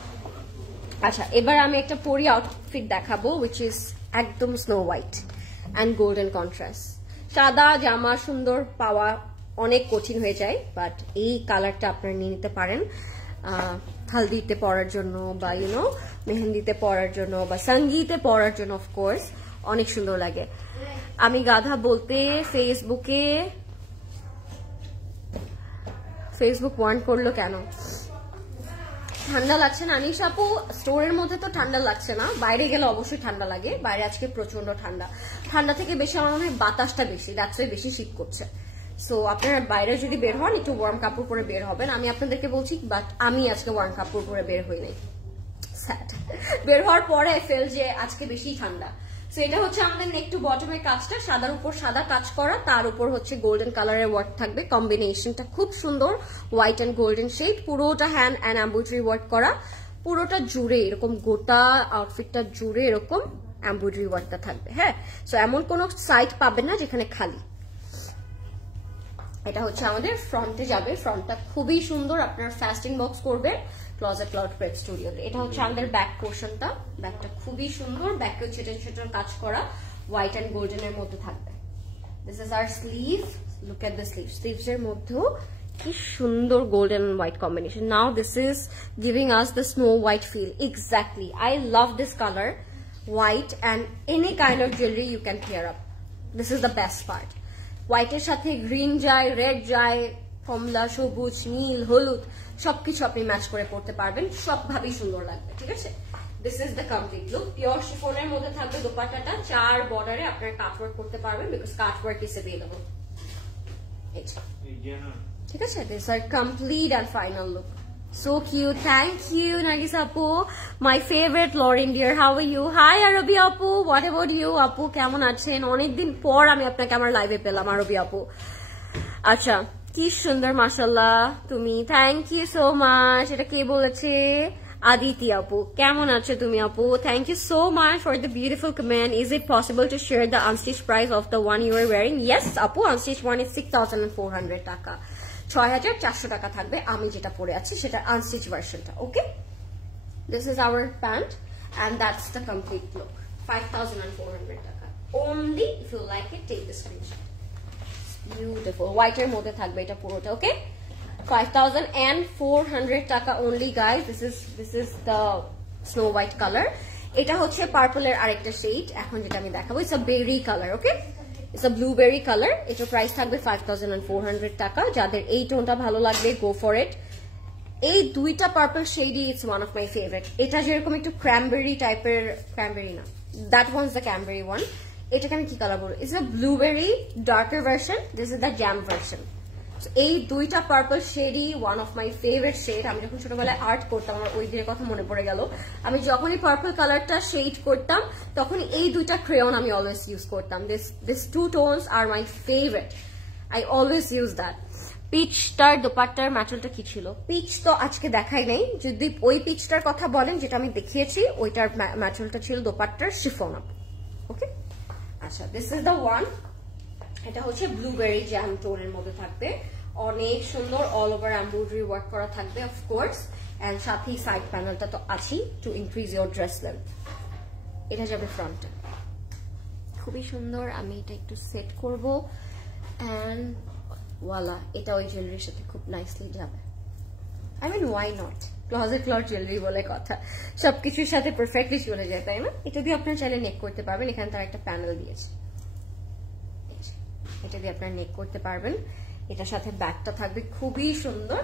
আচ্ছা, এবার আমি একটা পরি আউটফিট দেখাবো which is একদম snow white and golden contrast। সাদা জামা সুন্দর পাওয়া অনেক কঠিন হয়ে যায়, বাট এই কালারটা আপনারা নিয়ে নিতে পারেন হালদিতে পরার জন্য, বা ইউনো মেহেন্দিতে পরার জন্য, বা সঙ্গীতে পরার জন্য। অফকোর্স অনেক সুন্দর লাগে। আমি গাধা বলতে ফেসবুক ওয়ার্ন করলো কেন? ঠান্ডা লাগছে না আনিস আপু? স্টোরের মধ্যে তো ঠান্ডা লাগছে না, বাইরে গেলে অবশ্যই ঠান্ডা লাগে। বাইরে আজকে প্রচন্ড ঠান্ডা, ঠান্ডা থেকে বেশি আমার মনে হয় বাতাসটা বেশি, দ্যাটস ওয়াই বেশি শীত করছে। সো আপনারা বাইরে যদি বের হন একটু ওয়ার্ম কাপড় পরে বের হবেন। আমি আপনাদেরকে বলছি, বাট আমি আজকে ওয়ার্ম কাপড় পরে বের হই নাই। বের হওয়ার পরে ফেল যে আজকে বেশি ঠান্ডা। সো এটা হচ্ছে আমাদের নেক টু বটমের কাজটা, সাদার উপর সাদা কাজ করা, তার উপর হচ্ছে গোল্ডেন কালারের ওয়ার্ক থাকবে। কম্বিনেশনটা খুব সুন্দর, হোয়াইট অ্যান্ড গোল্ডেন শেড, পুরোটা হ্যান্ড অ্যান্ড এমব্রয়ডারি ওয়ার্ক করা, পুরোটা জুড়ে এরকম গোটা আউটফিটটা জুড়ে এরকম এমব্রয়ডারি ওয়ার্কটা থাকবে। হ্যাঁ, সো এমন কোনো সাইড পাবেন না যেখানে খালি। এটা হচ্ছে আমাদের ফ্রন্টে যাবে, ফ্রন্টটা খুবই সুন্দর, আপনার ফাস্টিং বক্স করবে ক্লজেট ক্লাউড প্রেপ স্টুডিওতে। এটা হচ্ছে আমাদের ব্যাক পোর্শনটা, ব্যাকটা খুবই সুন্দর, ব্যাকেও ছোট ছোট কাজ করা হোয়াইট অ্যান্ড গোল্ডেনের মধ্যে থাকবে। This is our sleeve, look at the sleeve, sleeves এর মধ্যেও কি সুন্দর golden and white combination. Now this is giving us the snow white feel. Exactly, I love this colour, white and any kind of jewellery you can pair up. This is the best part. হোয়াইটের সাথে green যায়, red যায়, কমলা, সবুজ, নীল, হলুদ সবকিছু আপনি match করে পড়তে পারবেন, সবভাবেই সুন্দর লাগবে। ঠিক আছে, this is the complete look. Pure শিফনের মধ্যে থাকবে দোপাট্টাটা, 4 বর্ডারে আপনারা কাটওয়ার্ক করতে পারবেন, বিকজ কাটওয়ার্ক ইজ অ্যাভেলেবল। ঠিক আছে, this are complete and final look. So cute. Thank you, Nargis Apu. My favorite Lauren dear. How are you? Hi, Arabi Apu. What about you, Apu? কেমন আছেন? অনেকদিন পর আমি আপনাকে আমার লাইভে পেলাম, আরবি আপু। আচ্ছা, কি সুন্দর মাশাআল্লাহ তুমি। Thank you so much. এটা কে বলেছে? আদিতি আপু। কেমন আছো তুমি আপু? Thank you so much for the beautiful comment. Is it possible to share the unstitched price of the one you are wearing? Yes, আপু, unstitched one is 6,400 টাকা। 6,400 টাকা থাকবে আমি যেটা পরে আছি সেটা আনস্টিচ ভার্সনটা। Okay, this is our pant and that's the complete look. 5,400 টাকা only. If you like it, take the screenshot. Beautiful, white এর মধ্যে থাকবে এটা পুরোটা। ওকে, 5,400 টাকা only guys. This is the snow white color. এটা হচ্ছে পার্পলের আরেকটা শেড এখন যেটা আমি দেখাবো। It's a berry colour. Okay, it's a blueberry colour. এটার প্রাইস থাকবে 5,400 টাকা। যাদের এই টোনটা ভালো লাগবে, গো ফর ইট। এই দুইটা পার্পল শেডই it's one of my favourite. এটা যেরকম একটু ক্র্যানবেরি টাইপের, ক্র্যানবেরি না, that one's the cranberry one. এটাকে আমি কি কালার বলবো? It's a blueberry darker version, this is the jam version. এই দুইটা পার্পল শেডই one of my favourite shade. আমি যখন ছোটবেলায় আর্ট করতাম, আমার ওই দিনের কথা মনে পড়ে গেল। আমি যখনই পার্পল কালারটা শেড করতাম তখন এই দুইটা ক্রেয়ন আমি অলওয়েজ ইউজ করতাম। This two tones are my favourite, I always use that. পিচটার দোপাট্টার ম্যাটেরিয়ালটা কি ছিল? পিচ তো আজকে দেখাই নাই। যদি ওই পিচটার কথা বলেন যেটা আমি দেখিয়েছি, ওইটার ম্যাটেরিয়ালটা ছিল দোপাট্টার শিফন আপ। ওকে, আচ্ছা, দিস ইজ দ্য ওয়ান। এটা হচ্ছে ব্লুবেরি জ্যাম টোনের মধ্যে থাকবে, অনেক সুন্দর, অল ওভার এমব্রয়ডারি ওয়ার্ক করা থাকবে অফকোর্স, এন্ড সাথে সাইড প্যানেলটা তো আছেই two increase your dress length. এটা যাবে ফ্রন্টে, খুবই সুন্দর। আমি এটা একটু সেট করব এন্ড ওয়ালা, এটা ওই জুয়েলারির সাথে খুব নাইসলি যাবে। I mean why not, Closet Cloud jewellery বলে কথা, সবকিছুর সাথে পারফেক্টলি চলে যায়, তাই না? এটা দিয়ে আপনার চাইলে নেক করতে পারবেন। এখানে তার একটা প্যানেল দিয়েছে, এটা দিয়ে আপনার নেক করতে পারবেন। এটার সাথে ব্যাকটা থাকবে খুবই সুন্দর।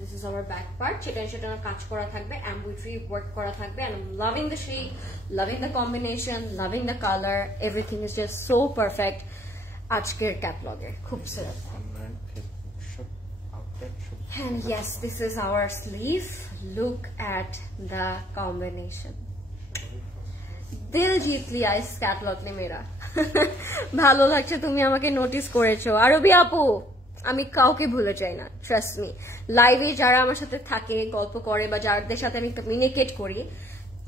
This is our back part, সেটা কাজ করা থাকবে, এমব্রয়ডারি ওয়ার্ক করা থাকবে। I am loving the shade, loving the combination, loving the colour, everything is just so perfect. আজকের ক্যাটালগে খুব সুন্দর। And yes, this is our sleeve. Look at the combination. দিল জিত লিয়া ইস ক্যাটালগ নে মেরা। ভালো লাগছে তুমি আমাকে নোটিস করেছো আরবি আপু। আমি কাউকে ভুলে যাই না, ট্রাস্ট মি। লাইভে যারা আমার সাথে থাকে, গল্প করে, বা যাদের সাথে আমি কমিউনিকেট করি,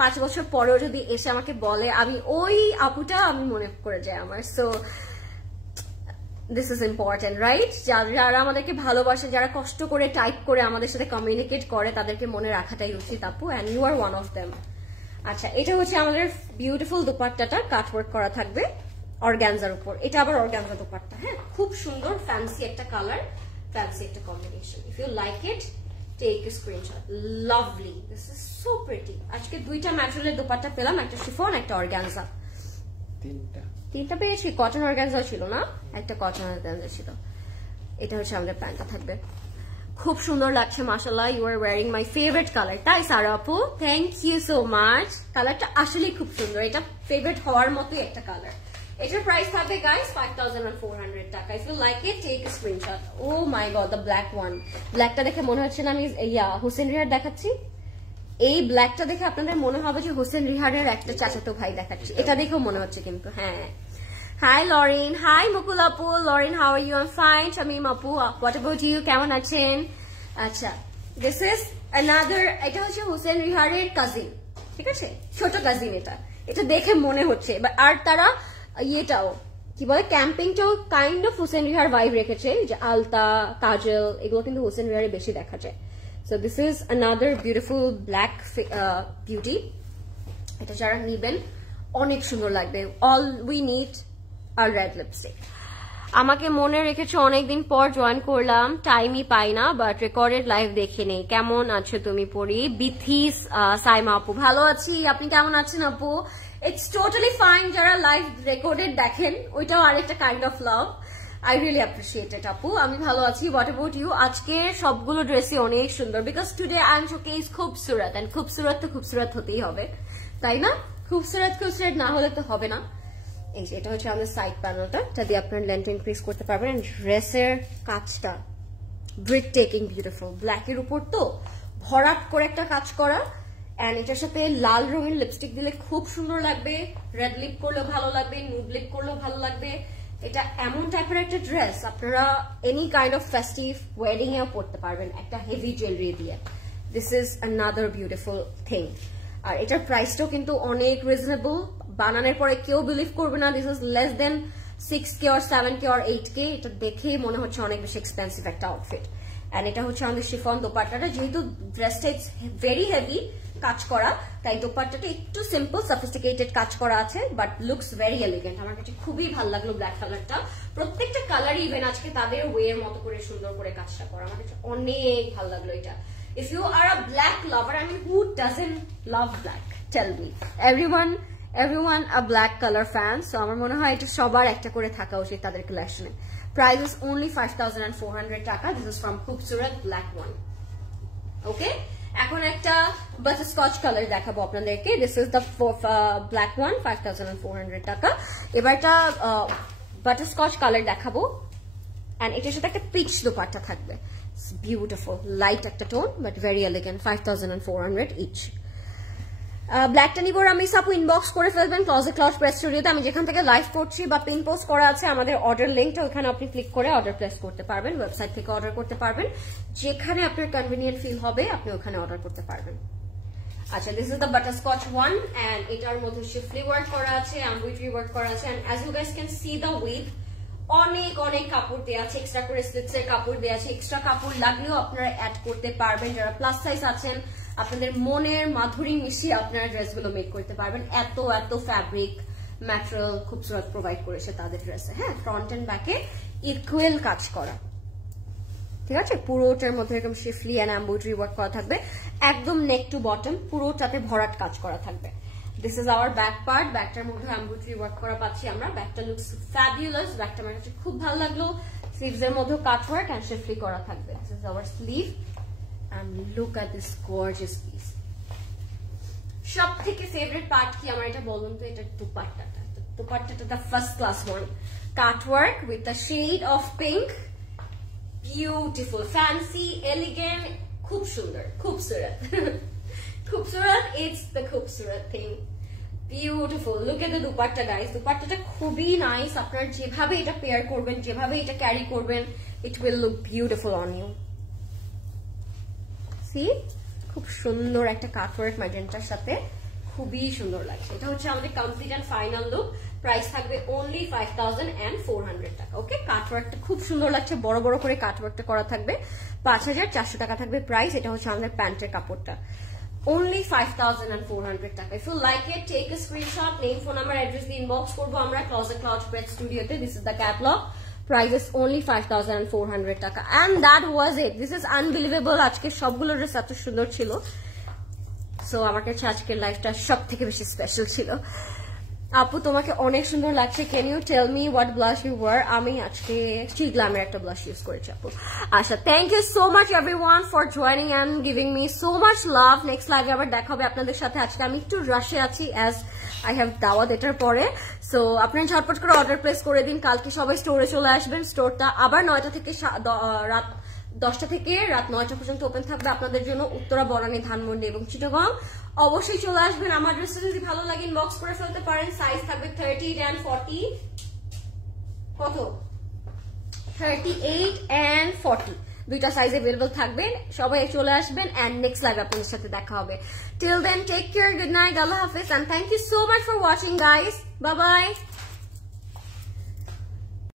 5 বছর পরেও যদি এসে আমাকে বলে, আমি ওই আপুটা আমি মনে করে যাই আমার। So this is important, right? যারা আমাদেরকে ভালোবাসে, যারা কষ্ট করে টাইপ করে আমাদের সাথে কমিউনিকেট করে, তাদেরকে মনে রাখাটাই উচিত আপু, and you are one of them. আচ্ছা, এটা হচ্ছে আমাদের বিউটিফুল দোপাট্টাটা, কাটওয়ার্ক করা থাকবে অর্গানজার উপর। এটা আবার অর্গানজা দোপাট্টা, হ্যাঁ, খুব সুন্দর, ফ্যান্সি একটা কালার, ফ্যান্সি একটা combination. If you like it, take a screenshot. Lovely, this is so pretty. আজকে দুইটা ম্যাটেরিয়ালের দোপাট্টা পেলাম, একটা শিফন, একটা অর্গানজা। তিনটা পেয়েছি। কটন অর্গানজা ছিল না, একটা কটন অর্গানজা ছিল। এটা হচ্ছে আমাদের প্যান্টটা থাকবে, খুব সুন্দর লাগছে মাশাআল্লাহ। You are wearing my favourite colour, তাই সারা আপু? Thank you so much. কালারটা আসলেই খুব সুন্দর, এটা ফেভারিট হওয়ার মতোই একটা কালার। এটার প্রাইস থাকবে গাইস 5400 টাকা। If you like it take a screenshot. Oh my god, the black one. ব্ল্যাকটা দেখে মনে হচ্ছে না আমি হোসেন রিহার দেখাচ্ছি। এই ব্ল্যাকটা দেখে আপনাদের মনে হবে যে হোসেন রিহারের একটা চাচাতো ভাই দেখাচ্ছি, এটা দেখেও মনে হচ্ছে কিন্তু। হ্যাঁ, হাই লরিন, হাই মুকুল আপু। Lorin, how are you? I am fine. Shamim আপু, হোয়াট অ্যাবাউট ইউ? কেমন আছেন? আচ্ছা, দিস ইজ অ্যানাদার, এটা হচ্ছে হোসেন রিহারের কাজিন, ঠিক আছে, ছোট কাজিন। এটা দেখে মনে হচ্ছে, আর তারা ইয়েটাও কি বলে, ক্যাম্পিংটাও কাইন্ড অফ হোসেন রিহার ভাইব রেখেছে, যে আলতা, কাজল, এগুলো কিন্তু হোসেন রিহারে বেশি দেখা যায়। So this is another beautiful black beauty. এটা যারা নিবেন অনেক সুন্দর লাগবে। All we need are red lipstick. আমাকে মনে রেখেছো, অনেকদিন পর জয়েন করলাম, টাইমই পাই না, বাট রেকর্ডেড লাইভ দেখে নেই। কেমন আছো তুমি পড়ি? বিথিস সাইমা আপু, ভালো আছি, আপনি কেমন আছেন আপু? It's totally fine. যারা লাইভ রেকর্ডেড দেখেন, ওইটাও আরেকটা kind of love. I really appreciate it আপু। আমি ভালো আছি। What about you? আজকে সবগুলো ড্রেসই অনেক সুন্দর, because today I am showcase Khubsurat, and Khubsurat তো খুবসুরত হতেই হবে, তাই না? খুবসুরত না হলে তো হবে না। এই যে এটা হচ্ছে আমাদের সাইড প্যানেলটা, এটা দিয়ে আপনার লেন্থ ইনক্রিজ করতে পারবেন। ড্রেসের কাজটা ব্রেথ টেকিং বিউটিফুল, ব্ল্যাকের উপর তো ভরাট করে একটা কাজ করা, এন্ড এটার সাথে লাল রঙের লিপস্টিক দিলে খুব সুন্দর লাগবে। রেড লিপ করলেও ভালো লাগবে, নুড লিপ করলেও ভালো লাগবে। এটা এমন টাইপের একটা ড্রেস আপনারা any kind of festive wedding এও পড়তে পারবেন একটা হেভি জুয়েলারি দিয়ে। This is another beautiful thing. আর এটার প্রাইসটাও কিন্তু অনেক রিজনেবল। বানানোর পরে কেউ বিলিভ করবে না this is less than 6K or 7K or 8K। এটা দেখেই মনে হচ্ছে অনেক বেশি এক্সপেন্সিভ একটা আউটফিট। এন্ড এটা হচ্ছে আমাদের শিফন দোপাট্টাটা, যেহেতু ড্রেসটা ইটস ভেরি হেভি কাজ করা, তাই দোপাট্টাটা একটু সিম্পল সফিস্টিকেটেড কাজ করা আছে, বাট লুকস ভেরি এলিগেন্ট। আমার কাছে খুবই ভালো লাগলো ব্ল্যাক কালারটা। প্রত্যেকটা কালারই ইভেন আজকে তাদের ওয়ের মতো করে সুন্দর করে কাজটা করা, আমার কাছে অনেক ভালো লাগলো এটা। If you are a black lover, I mean, who doesn't love black? Tell me. Everyone a black color fan. So আমার মনে হয় এটা সবার একটা করে থাকা উচিত তাদের কালেকশনে। Price is only 5400 টাকা. This is from Khoobsurat Black One. Okay? এখন একটা বাটারস্কচ কালার দেখাবো আপনাদেরকে। This is the black one, 5400 টাকা। এবার একটা বাটারস্কচ কালার দেখাবো, and এটার সাথে একটা পিচ দোপাট্টা থাকবে। It's beautiful, light একটা tone, but very elegant. 5400 each. ব্ল্যাকটা নিব আমি সাপু, ইনবক্স করে ফেলবেন ক্লজেট ক্লাউড প্রেস স্টুডিওতে। আমি যেখান থেকে লাইভ করছি বা পিন পোস্ট করা আছে আমাদের অর্ডার লিঙ্কটা, ওখানে আপনি ক্লিক করে অর্ডার প্লেস করতে পারবেন। ওয়েবসাইট থেকে অর্ডার করতে পারবেন, যেখানে আপনার কনভিনিয়েন্ট ফিল হবে আপনি ওখানে অর্ডার করতে পারবেন। আচ্ছা, this is the butterscotch one, and এটার মধ্যে শিফলি ওয়ার্ক করা আছে, এমব্রয়ডারি ওয়ার্ক করা আছে, and as you guys can see the with, অনেক অনেক কাপড় দেওয়া আছে, এক্সট্রা করে স্লিটস এর কাপড় দেওয়া আছে। এক্সট্রা কাপড় লাগলেও আপনারা অ্যাড করতে পারবেন। যারা প্লাস সাইজ আছেন, আপনাদের মনের মাধুরী মিশিয়ে আপনারা ড্রেসগুলো মেক করতে পারবেন। এত ফ্যাব্রিক ম্যাটেরিয়াল খুবসুরত প্রোভাইড করেছে তাদের ড্রেসে। হ্যাঁ, ফ্রন্ট এন্ড ব্যাকে ইকুয়াল কাজ করা, ঠিক আছে। পুরোটার মধ্যে এরকম শিফলি এন্ড এমব্রয়ডারি ওয়ার্ক করা থাকবে, একদম নেক টু বটম পুরোটাতে ভরাট কাজ করা থাকবে। This is our back part. ব্যাকটার মধ্যে এমব্রয়ডারি ওয়ার্ক করা পাচ্ছি আমরা। ব্যাকটা লুকস ফ্যাবুলাস, ব্যাকটা আমার কাছে খুব ভালো লাগলো। স্লিভস এর মধ্যে কাট ওয়ার্ক এন্ড শিফলি করা থাকবে। This is our sleeve, and look at this gorgeous piece. সব থেকে ফেভারিট পার্ট কি আমার, এটা বলুন তো? এটা দুপাট্টাটা। দুপাট্টাটা the first class one, cut work with the shade of pink, beautiful, fancy, elegant, খুব সুন্দর, খুবসুরত। খুবসুরত, it's the খুবসুরত thing. Beautiful. Look at the dupatta guys. দুপাট্টাটা খুবই নাইস। আপনারা যেভাবে এটা পেয়ার করবেন, যেভাবে এটা ক্যারি করবেন, it will look beautiful on you. খুব সুন্দর একটা কাটওয়ার্ক ম্যাজেন্টার সাথে, খুবই সুন্দর লাগছে। এটা হচ্ছে আমাদের complete and final look. Price থাকবে অনলি 5400 টাকা। ওকে, কাটওয়ার্কটা খুব সুন্দর লাগছে, বড় বড় করে কাটওয়ার্কটা করা থাকবে। 5400 টাকা থাকবে প্রাইস। এটা হচ্ছে আমাদের প্যান্টের কাপড়টা, only 5400 টাকা। If you like it, take a screenshot, name, phone number, address দিয়ে ইনবক্স করবো আমরা ক্লজেট ক্লাউড প্রেস স্টুডিওতে। This is the catalog. Price is only 5400 টাকা, and that was it. This is unbelievable. আজকে সবগুলো ড্রেস এত সুন্দর ছিল, সো আমার কাছে আজকের লাইফটা সব থেকে বেশি স্পেশাল ছিল। আপু তোমাকে অনেক সুন্দর লাগছে, can you tell me what blush you wear? আমি আজকে She Glamour একটা ব্লাশ ইউজ করেছি আপু। আচ্ছা, thank you so much everyone for joining and giving me so much love. Next লাইভে আবার দেখা হবে আপনাদের সাথে। আজকে আমি একটু রাশে আছি অ্যাজ আই হ্যাভ দাওয়াত এটার পরে, সো আপনারা ঝটপট করে অর্ডার প্লেস করে দিন। কালকে সবাই স্টোরে চলে আসবেন। স্টোরটা আবার 9টা থেকে রাত 10টা থেকে রাত 9টা পর্যন্ত ওপেন থাকবে আপনাদের জন্য, উত্তরা, বনানী, ধানমন্ডি এবং চিটাগং। অবশ্যই চলে আসবেন। আমার ড্রেসটা যদি ভালো লাগে ইনবক্স করে ফেলতে পারেন। সাইজ থাকবে 30 and 40, কত 38 and 40 দুইটা সাইজ अवेलेबल থাকবে। সবাই চলে আসবেন এন্ড নেক্সট লাইভ আপনাদের সাথে দেখা হবে। Till then take care, good night, আল্লাহ হাফেজ, and thank you so much for watching guys. Bye by.